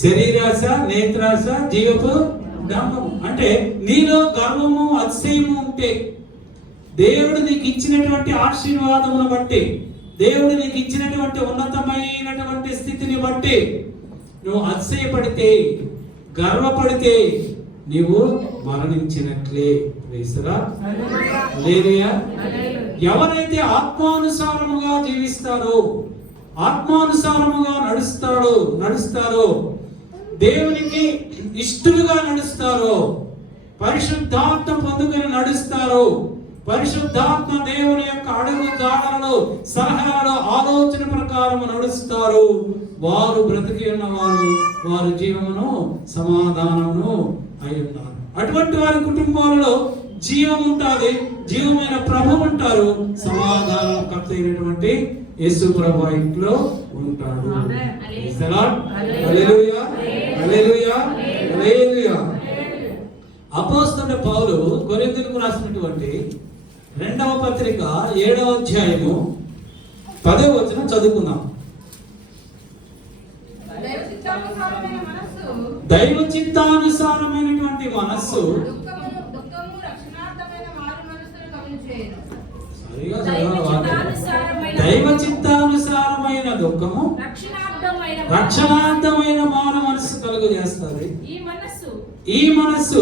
శరీరాశ, నేత్రాశ, జీవపు డంబము అంటే నీలో గర్వము, అతిశయము ఉంటే, దేవుడు నీకు ఇచ్చినటువంటి ఆశీర్వాదమును బట్టి, దేవుడు నీకు ఇచ్చినటువంటి ఉన్నతమైనటువంటి స్థితిని బట్టి నువ్వు అతిశయపడితే, గర్వపడితే నీవు మరణించినట్లే. ఎవరైతే ఆత్మానుసారముగా జీవిస్తారో, ఆత్మానుసారముగా నడుస్తారో, దేవునికి ఇష్టలుగా నడుస్తారో, పరిశుద్ధాత్మ పొందుకొని నడుస్తారో, పరిశుద్ధాత్మ దేవుని యొక్క అడుగు జాడలలో, సలహాలలో, ఆలోచన ప్రకారం నడుస్తారు, వారు బ్రతికి ఉన్నవారు, వారు జీవమును సమాధానమును అయి ఉన్నారు. అటువంటి వారి కుటుంబాలలో జీవం ఉంటుంది, జీవమైన ప్రభు ఉంటారు, సమాధానం కర్త అయినటువంటి యేసు ప్రభు ఇంట్లో ఉంటాడు. హల్లెలూయా, హల్లెలూయా, హల్లెలూయా. అపోస్తలుడైన పౌలు కొరింథీయులకు రాసినటువంటి 2వ పత్రిక 7వ అధ్యాయము 10వ వచనం చదువుకుందాం. దైవ చిత్తానుసారమైనటువంటి మనస్సు దైవ చిత్తానుసారమైన దుఃఖము రక్షణార్థమైన మారు మనస్సు కలుగు చేస్తుంది. ఈ మనస్సు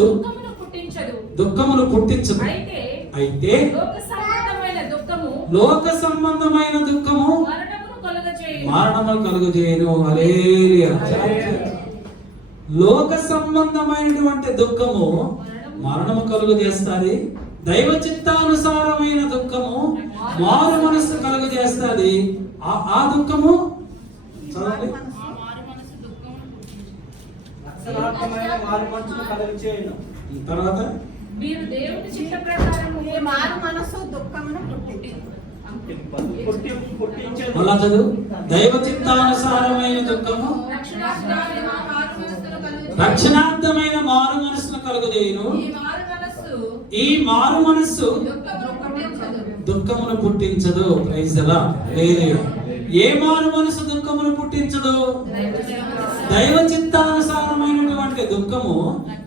దుఃఖమును పుట్టించదు. అయితే లోక సంబంధమైన దుఃఖము మరణమును కలుగజేయును. హల్లెలూయా. లోక సంబంధమైనటువంటి దుఃఖము మరణము కలుగు చేస్తుంది. దైవ చిత్తానుసారమైన దుఃఖము మారు మనస్సు కలుగు చేస్తుంది. ఆ దుఃఖము చదవండి. తర్వాత మీరు దేవుని చిత్త ప్రకారము మారు మనస్సు దుఃఖమును అలా చదువు. దైవ చిత్తానుసారమైన దుఃఖము రక్షణార్థమైన మారు మనస్సును కలుగజేయును. ఈ మారు మనస్సు దుఃఖమును పుట్టించదు. Praise the lord. హల్లెలూయా. ఏ మారు మనస్సు దుఃఖమును పుట్టించదు? దైవ చిత్తానుసారమైనటువంటి దుఃఖము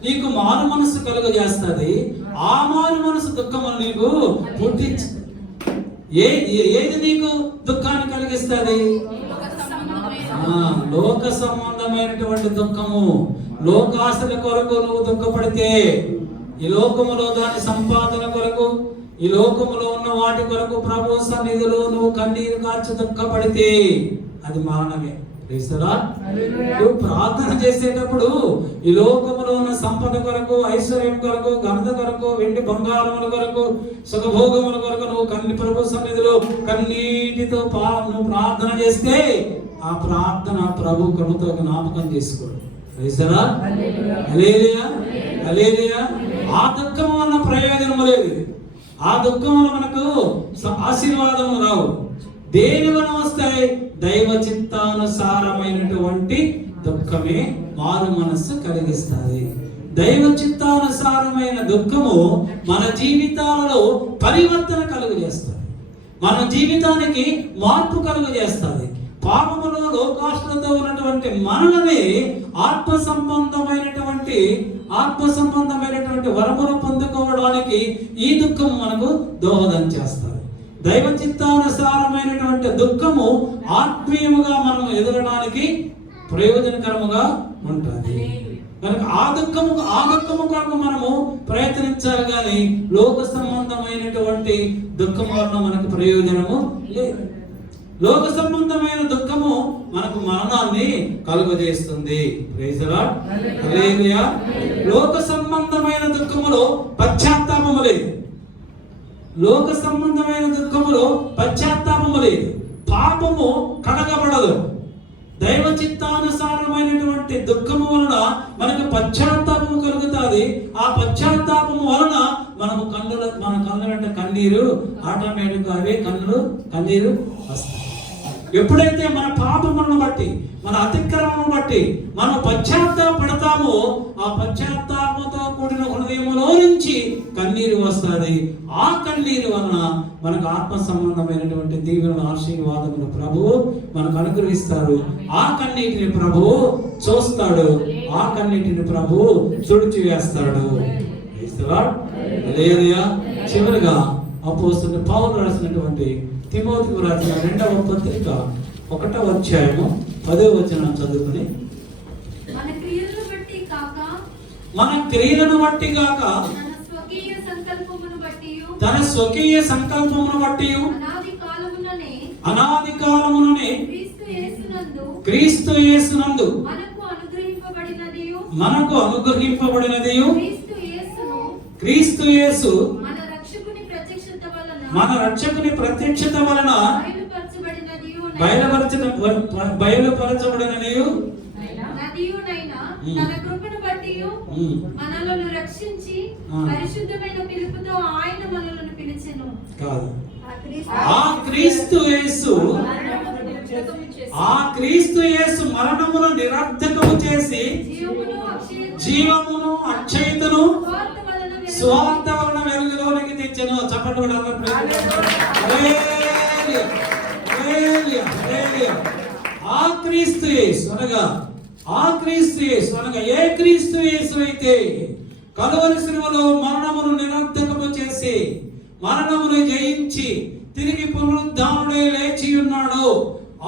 నీకు మారు మనస్సు కలుగజేస్తుంది. ఆ మారు మనస్సు దుఃఖమును నీకు పుట్టించ ఏది నీకు దుఃఖాన్ని కలిగిస్తుంది? లోక సంబంధమైనటువంటి దుఃఖము. లోకాశల కొరకు నువ్వు దుఃఖపడితే, ఈ లోకములో దాని సంపాదన కొరకు, ఈ లోకములో ఉన్న వాటి కొరకు ప్రభు సన్నిధిలో నువ్వు కన్నీరు కార్చి దుఃఖపడితే అది మరణమే. నువ్వు ప్రార్థన చేసేటప్పుడు ఈ లోకములో ఉన్న సంపద కొరకు, ఐశ్వర్యం కొరకు, ఘనత కొరకు, వెండి బంగారముల కొరకు, సుఖభోగముల కొరకు నువ్వు ప్రభు సన్నిధిలో కన్నీటితో నువ్వు ప్రార్థన చేస్తే ఆ ప్రార్థన ప్రభు కృపతో జ్ఞాపకం చేసుకోడు. హల్లెలూయా, హల్లెలూయా. ఆ దుఃఖం వల్ల ప్రయోజనం లేదు. ఆ దుఃఖం వల్ల మనకు ఆశీర్వాదము రావు. దేని వల్ల వస్తాయి? దైవ చిత్తానుసారమైనటువంటి దుఃఖమే మారు మనస్సు కలిగిస్తుంది. దైవ చిత్తానుసారమైన దుఃఖము మన జీవితాలలో పరివర్తన కలుగజేస్తుంది. మన జీవితానికి మార్పు కలుగజేస్తుంది. పాపములో లోకాశలతో ఉన్నటువంటి మనల్ని ఆత్మ సంబంధమైనటువంటి వరమును పొందుకోవడానికి ఈ దుఃఖం మనకు దోహదం చేస్తుంది. దైవ చిత్తానుసారమైనటువంటి దుఃఖము ఆత్మీయముగా మనం ఎదగడానికి ప్రయోజనకరముగా ఉంటుంది. కనుక ఆ దుఃఖము కొరకు మనము ప్రయత్నించాలి, కానీ లోక సంబంధమైనటువంటి దుఃఖము వలన మనకు ప్రయోజనము లేదు. లోక సంబంధమైన దుఃఖము మనకు మరణాన్ని కలుగజేస్తుంది. Praise the lord. హల్లెలూయా. లోక సంబంధమైన దుఃఖములో పశ్చాత్తాపము లేదు. లోక సంబంధమైన దుఃఖములో పశ్చాత్తాపము లేదు. పాపము కడగబడదు. దైవ చిత్తానుసారమైనటువంటి దుఃఖము వలన మనకు పశ్చాత్తాపము కలుగుతుంది. ఆ పశ్చాత్తాపము వలన మన కన్నులంటే కన్నీరు ఆటోమేటిక్గా కన్నీరు వస్తాయి. ఎప్పుడైతే మన పాపములను బట్టి, మన అతిక్రమమును బట్టి మనం పశ్చాత్తాపడతామో, ఆ పశ్చాత్తాపంతో కూడిన హృదయములో నుంచి కన్నీరు వస్తుంది. ఆ కన్నీరు వలన మనకు ఆత్మ సంబంధమైనటువంటి దీవెనలు, ఆశీర్వాదములు ప్రభువు మనకు అనుగ్రహిస్తారు. ఆ కన్నీటిని ప్రభువు చూస్తాడు. ఆ కన్నీటిని ప్రభువు తుడిచి వేస్తాడు. హల్లెలూయా. చివరిగా అపోస్తలుడైన పౌలు రాసినటువంటి తిమోతికి రాసిన 2వ పత్రిక 1వ అధ్యాయము 10వ వచనం చదువుకుని, మన క్రియలను బట్టి కాక తన స్వకీయ సంకల్పమును బట్టి అనాది కాలముననే క్రీస్తు యేసునందు మనకు అనుగ్రహింపబడినది క్రీస్తు యేసు మన రక్షకుని ప్రత్యక్షత వలన బయలుపరచబడినది తన కృపను బట్టి మనలను రక్షించి పరిశుద్ధమైన పిలుపుతో ఆయన మనలను పిలిచెను. ఆ క్రీస్తు యేసు మరణమును నిరర్థకము చేసి జీవమును అక్షయతను స్వార్థ వలన వెలుగులోనికి తెచ్చెను. చెప్పండి. ఆ క్రీస్తు యేసు అనగా ఏ క్రీస్తు యేసు అయితే కలువరి శిలువలో మరణమును నిరర్థకము చేసి మరణమును జయించి తిరిగి పునరుద్ధానుడై లేచి ఉన్నాడు,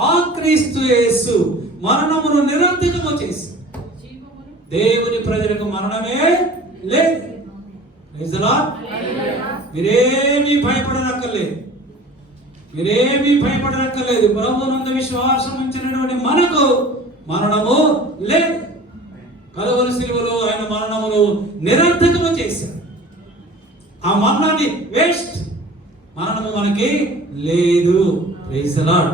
ఆ క్రీస్తు యేసు మరణమును నిరర్థకము చేసి దేవుని ప్రజలకు మరణమే లేదు. మీరేమీ భయపడనక్కర్లేదు. ప్రభువునందు విశ్వాసం ఉంచినటువంటి మనకు మరణము లేదు. కలువరి శిలువలో ఆయన మరణమును నిరర్థకము చేశారు. ఆ మరణాన్ని వేస్ట్, మరణము మనకి లేదు. Praise the Lord.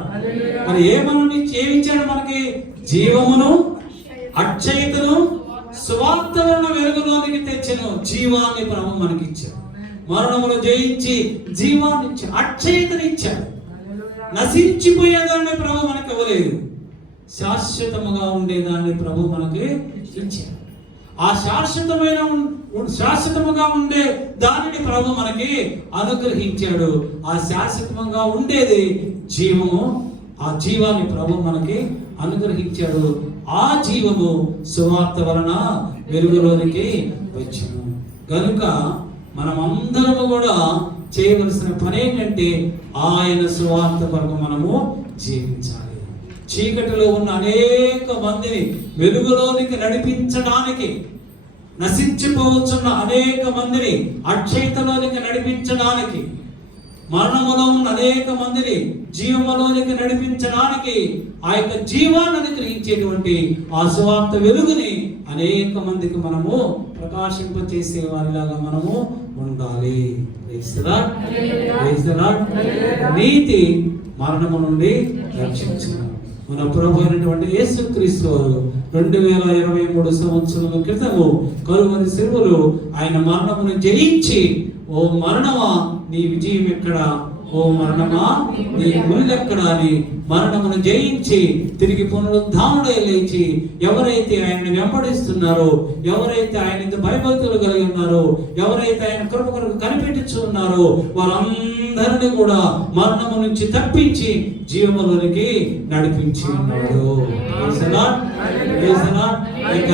మరి ఏ మరణాన్ని చేయించాడు? మనకి జీవమును అక్షయతను స్వార్థ వలన వెలుగులోనికి తెచ్చెను. జీవాన్ని ప్రభు మనకి ఇచ్చాడు. మరణమును జయించి జీవాన్ని ఇచ్చాడు, అక్షయతను ఇచ్చాడు. నశించిపోయేదాన్ని ప్రభు మనకి ఇవ్వలేదు, శాశ్వతముగా ఉండేదాన్ని ప్రభు మనకి ఇచ్చాడు. ఆ శాశ్వతముగా ఉండే దానిని ప్రభు మనకి అనుగ్రహించాడు. ఆ శాశ్వతంగా ఉండేది జీవము. ఆ జీవాన్ని ప్రభు మనకి అనుగ్రహించాడు. ఆ జీవము సువార్త వలన వెలుగులోనికి వచ్చాను. కనుక మనమందరము కూడా చేయవలసిన పని ఏంటంటే ఆయన సువార్త కొరకు మనము జీవించాలి. చీకటిలో ఉన్న అనేక మందిని వెలుగులోనికి నడిపించడానికి, నశించిపోవచ్చున్న అనేక మందిని అక్షయతలోనికి నడిపించడానికి, మరణములో ఉన్న అనేక మందిని జీవములోనికి నడిపించడానికి ఆ యొక్క జీవాన్ని అనుగ్రహించేటువంటి ఆ సువార్త వెలుగుని అనేక మందికి మనము ప్రకాశింపచేసే వారిలాగా మనము ఉండాలి. నీతి మరణము నుండి రక్షించు. మన ప్రభు అయినటువంటి యేసుక్రీస్తు వారు 2023 సంవత్సరాల క్రితము కలువరి శిలువలో ఆయన మరణమును జయించి, ఓ మరణమా నీ విజయం ఎక్కడ, ఓ మరణమా నీ ముల్లెక్కడ అని మరణమును జయించి తిరిగి పునరుద్ధానుడై లేచి ఎవరైతే ఆయన్ని వెంబడిస్తున్నారో, ఎవరైతే ఆయన భయభక్తులు కలిగి ఉన్నారో, ఎవరైతే ఆయన కృప కొరకు కనిపెట్టుచు ఉన్నారో వారందరినీ కూడా మరణము నుంచి తప్పించి జీవములోనికి నడిపించి ఉన్నాడు. ఇక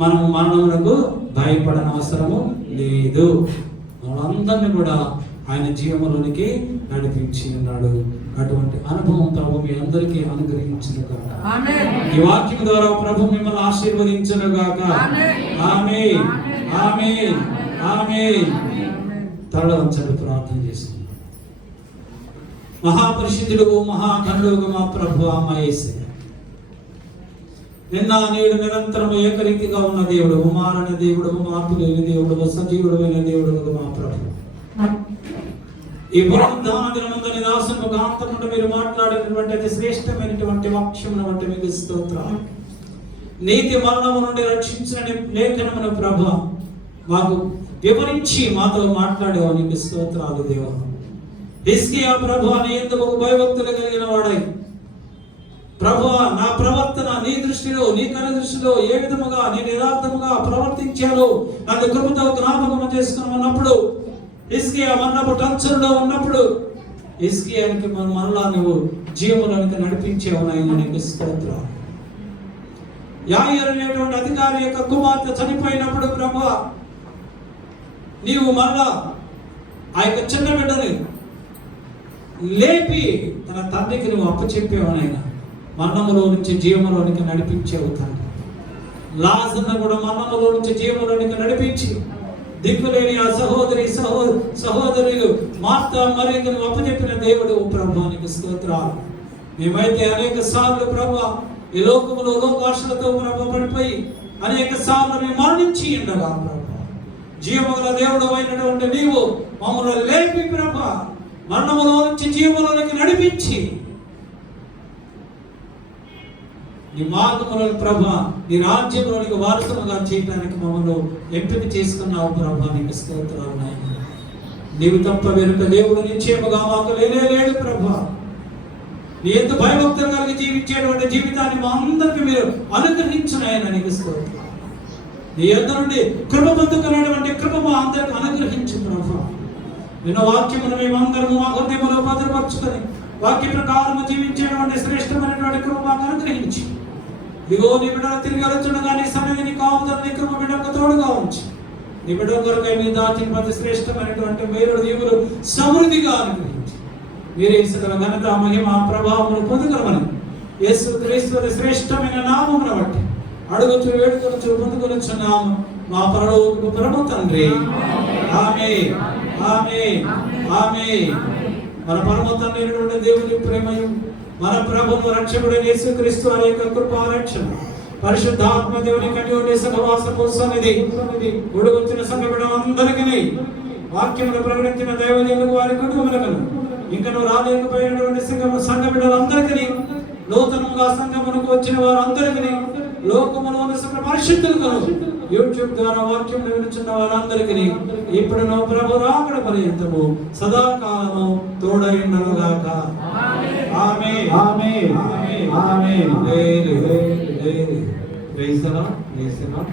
మనము మరణమునకు భయపడని అవసరము లేదు. మనందరినీ కూడా ఆయన జీవములోనికి నడిపించి ఉన్నాడు. అటువంటి అనుభవం ప్రభు మీ అందరికీ అనుగ్రహించును గాక. ఈ వాక్యం ద్వారా ప్రభు మిమ్మల్ని ఆశీర్వదించును గాక. ఆమేన్, ఆమేన్, ఆమేన్. తల వంచండి, ప్రార్థన చేస్తున్నాం. మహాపరిశుద్ధుడు, మహాగణుడు మా ప్రభు మా యేసయ్య, నిన్న నేడు నిరంతరం ఏకరీతిగా ఉన్న దేవుడు, మారణ దేవుడు, మార్పు లేని దేవుడు, సజీవుడు అయిన దేవుడు మా ప్రభు. ఈ పునరుద్ధానమందని దాసము కాంతముందు మీరు మాట్లాడినటువంటి అతి శ్రేష్టమైనటువంటి వాక్యమును బట్టి మీకు స్తోత్రాలు. నీతి మరణము నుండి రక్షించిన లేఖనమును ప్రభు మాకు వివరించి మాతో మాట్లాడేవా, నీకు స్తోత్రాలు దేవా. హిజ్కియా ప్రభు నీ ఎందుకు భయభక్తులు కలిగిన వాడై ప్రభు నా ప్రవర్తన నీ దృష్టిలో, నీ కళ్ళ దృష్టిలో ఏ విధముగా నేను యథార్థముగా ప్రవర్తించాలో నన్ను కృపతో జ్ఞాపకం చేసుకున్నప్పుడు, హిజ్కియా మరణపు టంచరులో ఉన్నప్పుడు హిజ్కియానికి మరలా నువ్వు జీవములోనికి నడిపించావు నాయన, నీకు స్తోత్రాలు. యాయీరు అనేటువంటి అధికారి యొక్క కుమార్తె చనిపోయినప్పుడు ప్రభు నీవు మరలా ఆ యొక్క చిన్న బిడ్డని లేపి తన తండ్రికి నువ్వు అప్పచెప్పావు నాయన. మరణములో నుంచి జీవములోనికి నడిపించావు తండ్రి. లాజర్ను కూడా మరణములో నుంచి జీవములోనికి నడిపించి దిక్కులేని ఆ సహోదరులు మార్తా మరియకు నువ్వు అప్పచెప్పిన దేవుడు ప్రభువానికి స్తోత్రాలు. మేమైతే అనేక సార్లు ప్రభు ఈ లోకములో లోకాశలతో ప్రభు పడిపోయి అనేక సార్లు మేము మరణించి ఉండగా ప్రభు జీవముల దేవుడు అయినటువంటి నీవు మమ్మల్ని లేపి ప్రభు మరణములో నుంచి జీవములోనికి నడిపించి నీ మార్గములోని ప్రభ నీ రాజ్యంలోనికి వారసులుగా చేయడానికి మమ్మల్ని ఎంపిక చేసుకున్నావు ప్రభా, నీకు స్తోత్రాలు నాయన. నీవు తప్ప వెనుక దేవుడు నిశ్చయముగా మాకు లేడు ప్రభా. నీ ఎంత భయభక్తులు కలిగి జీవించేటువంటి జీవితాన్ని మా అందరికీ మీరు అనుగ్రహించున్నాయని నీకు స్తోత్రాలు. నీ యొద్ద నుండి కృప పొందుకున్నటువంటి కృప మా అందరికి అనుగ్రహించు ప్రభా. నిన్న వాక్యమును మేమందరము మా హృదయములో భద్రపరచుకొని వాక్య ప్రకారము జీవించేటువంటి శ్రేష్టమైనటువంటి కృప మాకు అనుగ్రహించి, ఇదిగో నీ బిడ్డలు తిరిగి వెళ్తుండగా నీ సన్నిధిని కావుదల నీ కృప బిడ్డకు తోడుగా ఉంచి నీ బిడ్డ కొరకై నీ దాచిన ప్రతి శ్రేష్టమైనటువంటి వేరుడు దీవులు సమృద్ధిగా అనుగ్రహించి మీరే సకల ఘనత మహిమ ప్రభావమును పొందుకొనమని యేసు క్రీస్తు శ్రేష్టమైన నామమును బట్టి అడుగుచు వేడుకొనుచు పొందుకొనుచున్నాము మా పరలోకపు పరమ తండ్రి. ఆమేన్, ఆమేన్, ఆమేన్. మన పరమ తండ్రి అయినటువంటి దేవుని ప్రేమయు మన ప్రభువు రక్షకుడైన యేసుక్రీస్తు వారి యొక్క కృపా రక్షణ పరిశుద్ధాత్మ దేవుని కన్యోని సహవాసపు సన్నిధి కూడి వచ్చిన సంఘ బిడ్డలందరికీ వాక్యమును ప్రకటించిన దైవజనులకు వారి కుటుంబములకు ఇంకను రాలేకపోయినటువంటి సంఘ బిడ్డలందరికీ నూతనంగా సంఘమునకు వచ్చిన వారందరికీ లోకములోని సకల పరిశుద్ధులకు యూట్యూబ్ ద్వారా వాక్యం వినుచున్న వారందరికీ ఇప్పుడు ప్రభు రాకడ పర్యంతము సదాకాలము తోడైండును గాక. ఆమేన్, ఆమేన్, ఆమేన్, ఆమేన్. Praise the lord.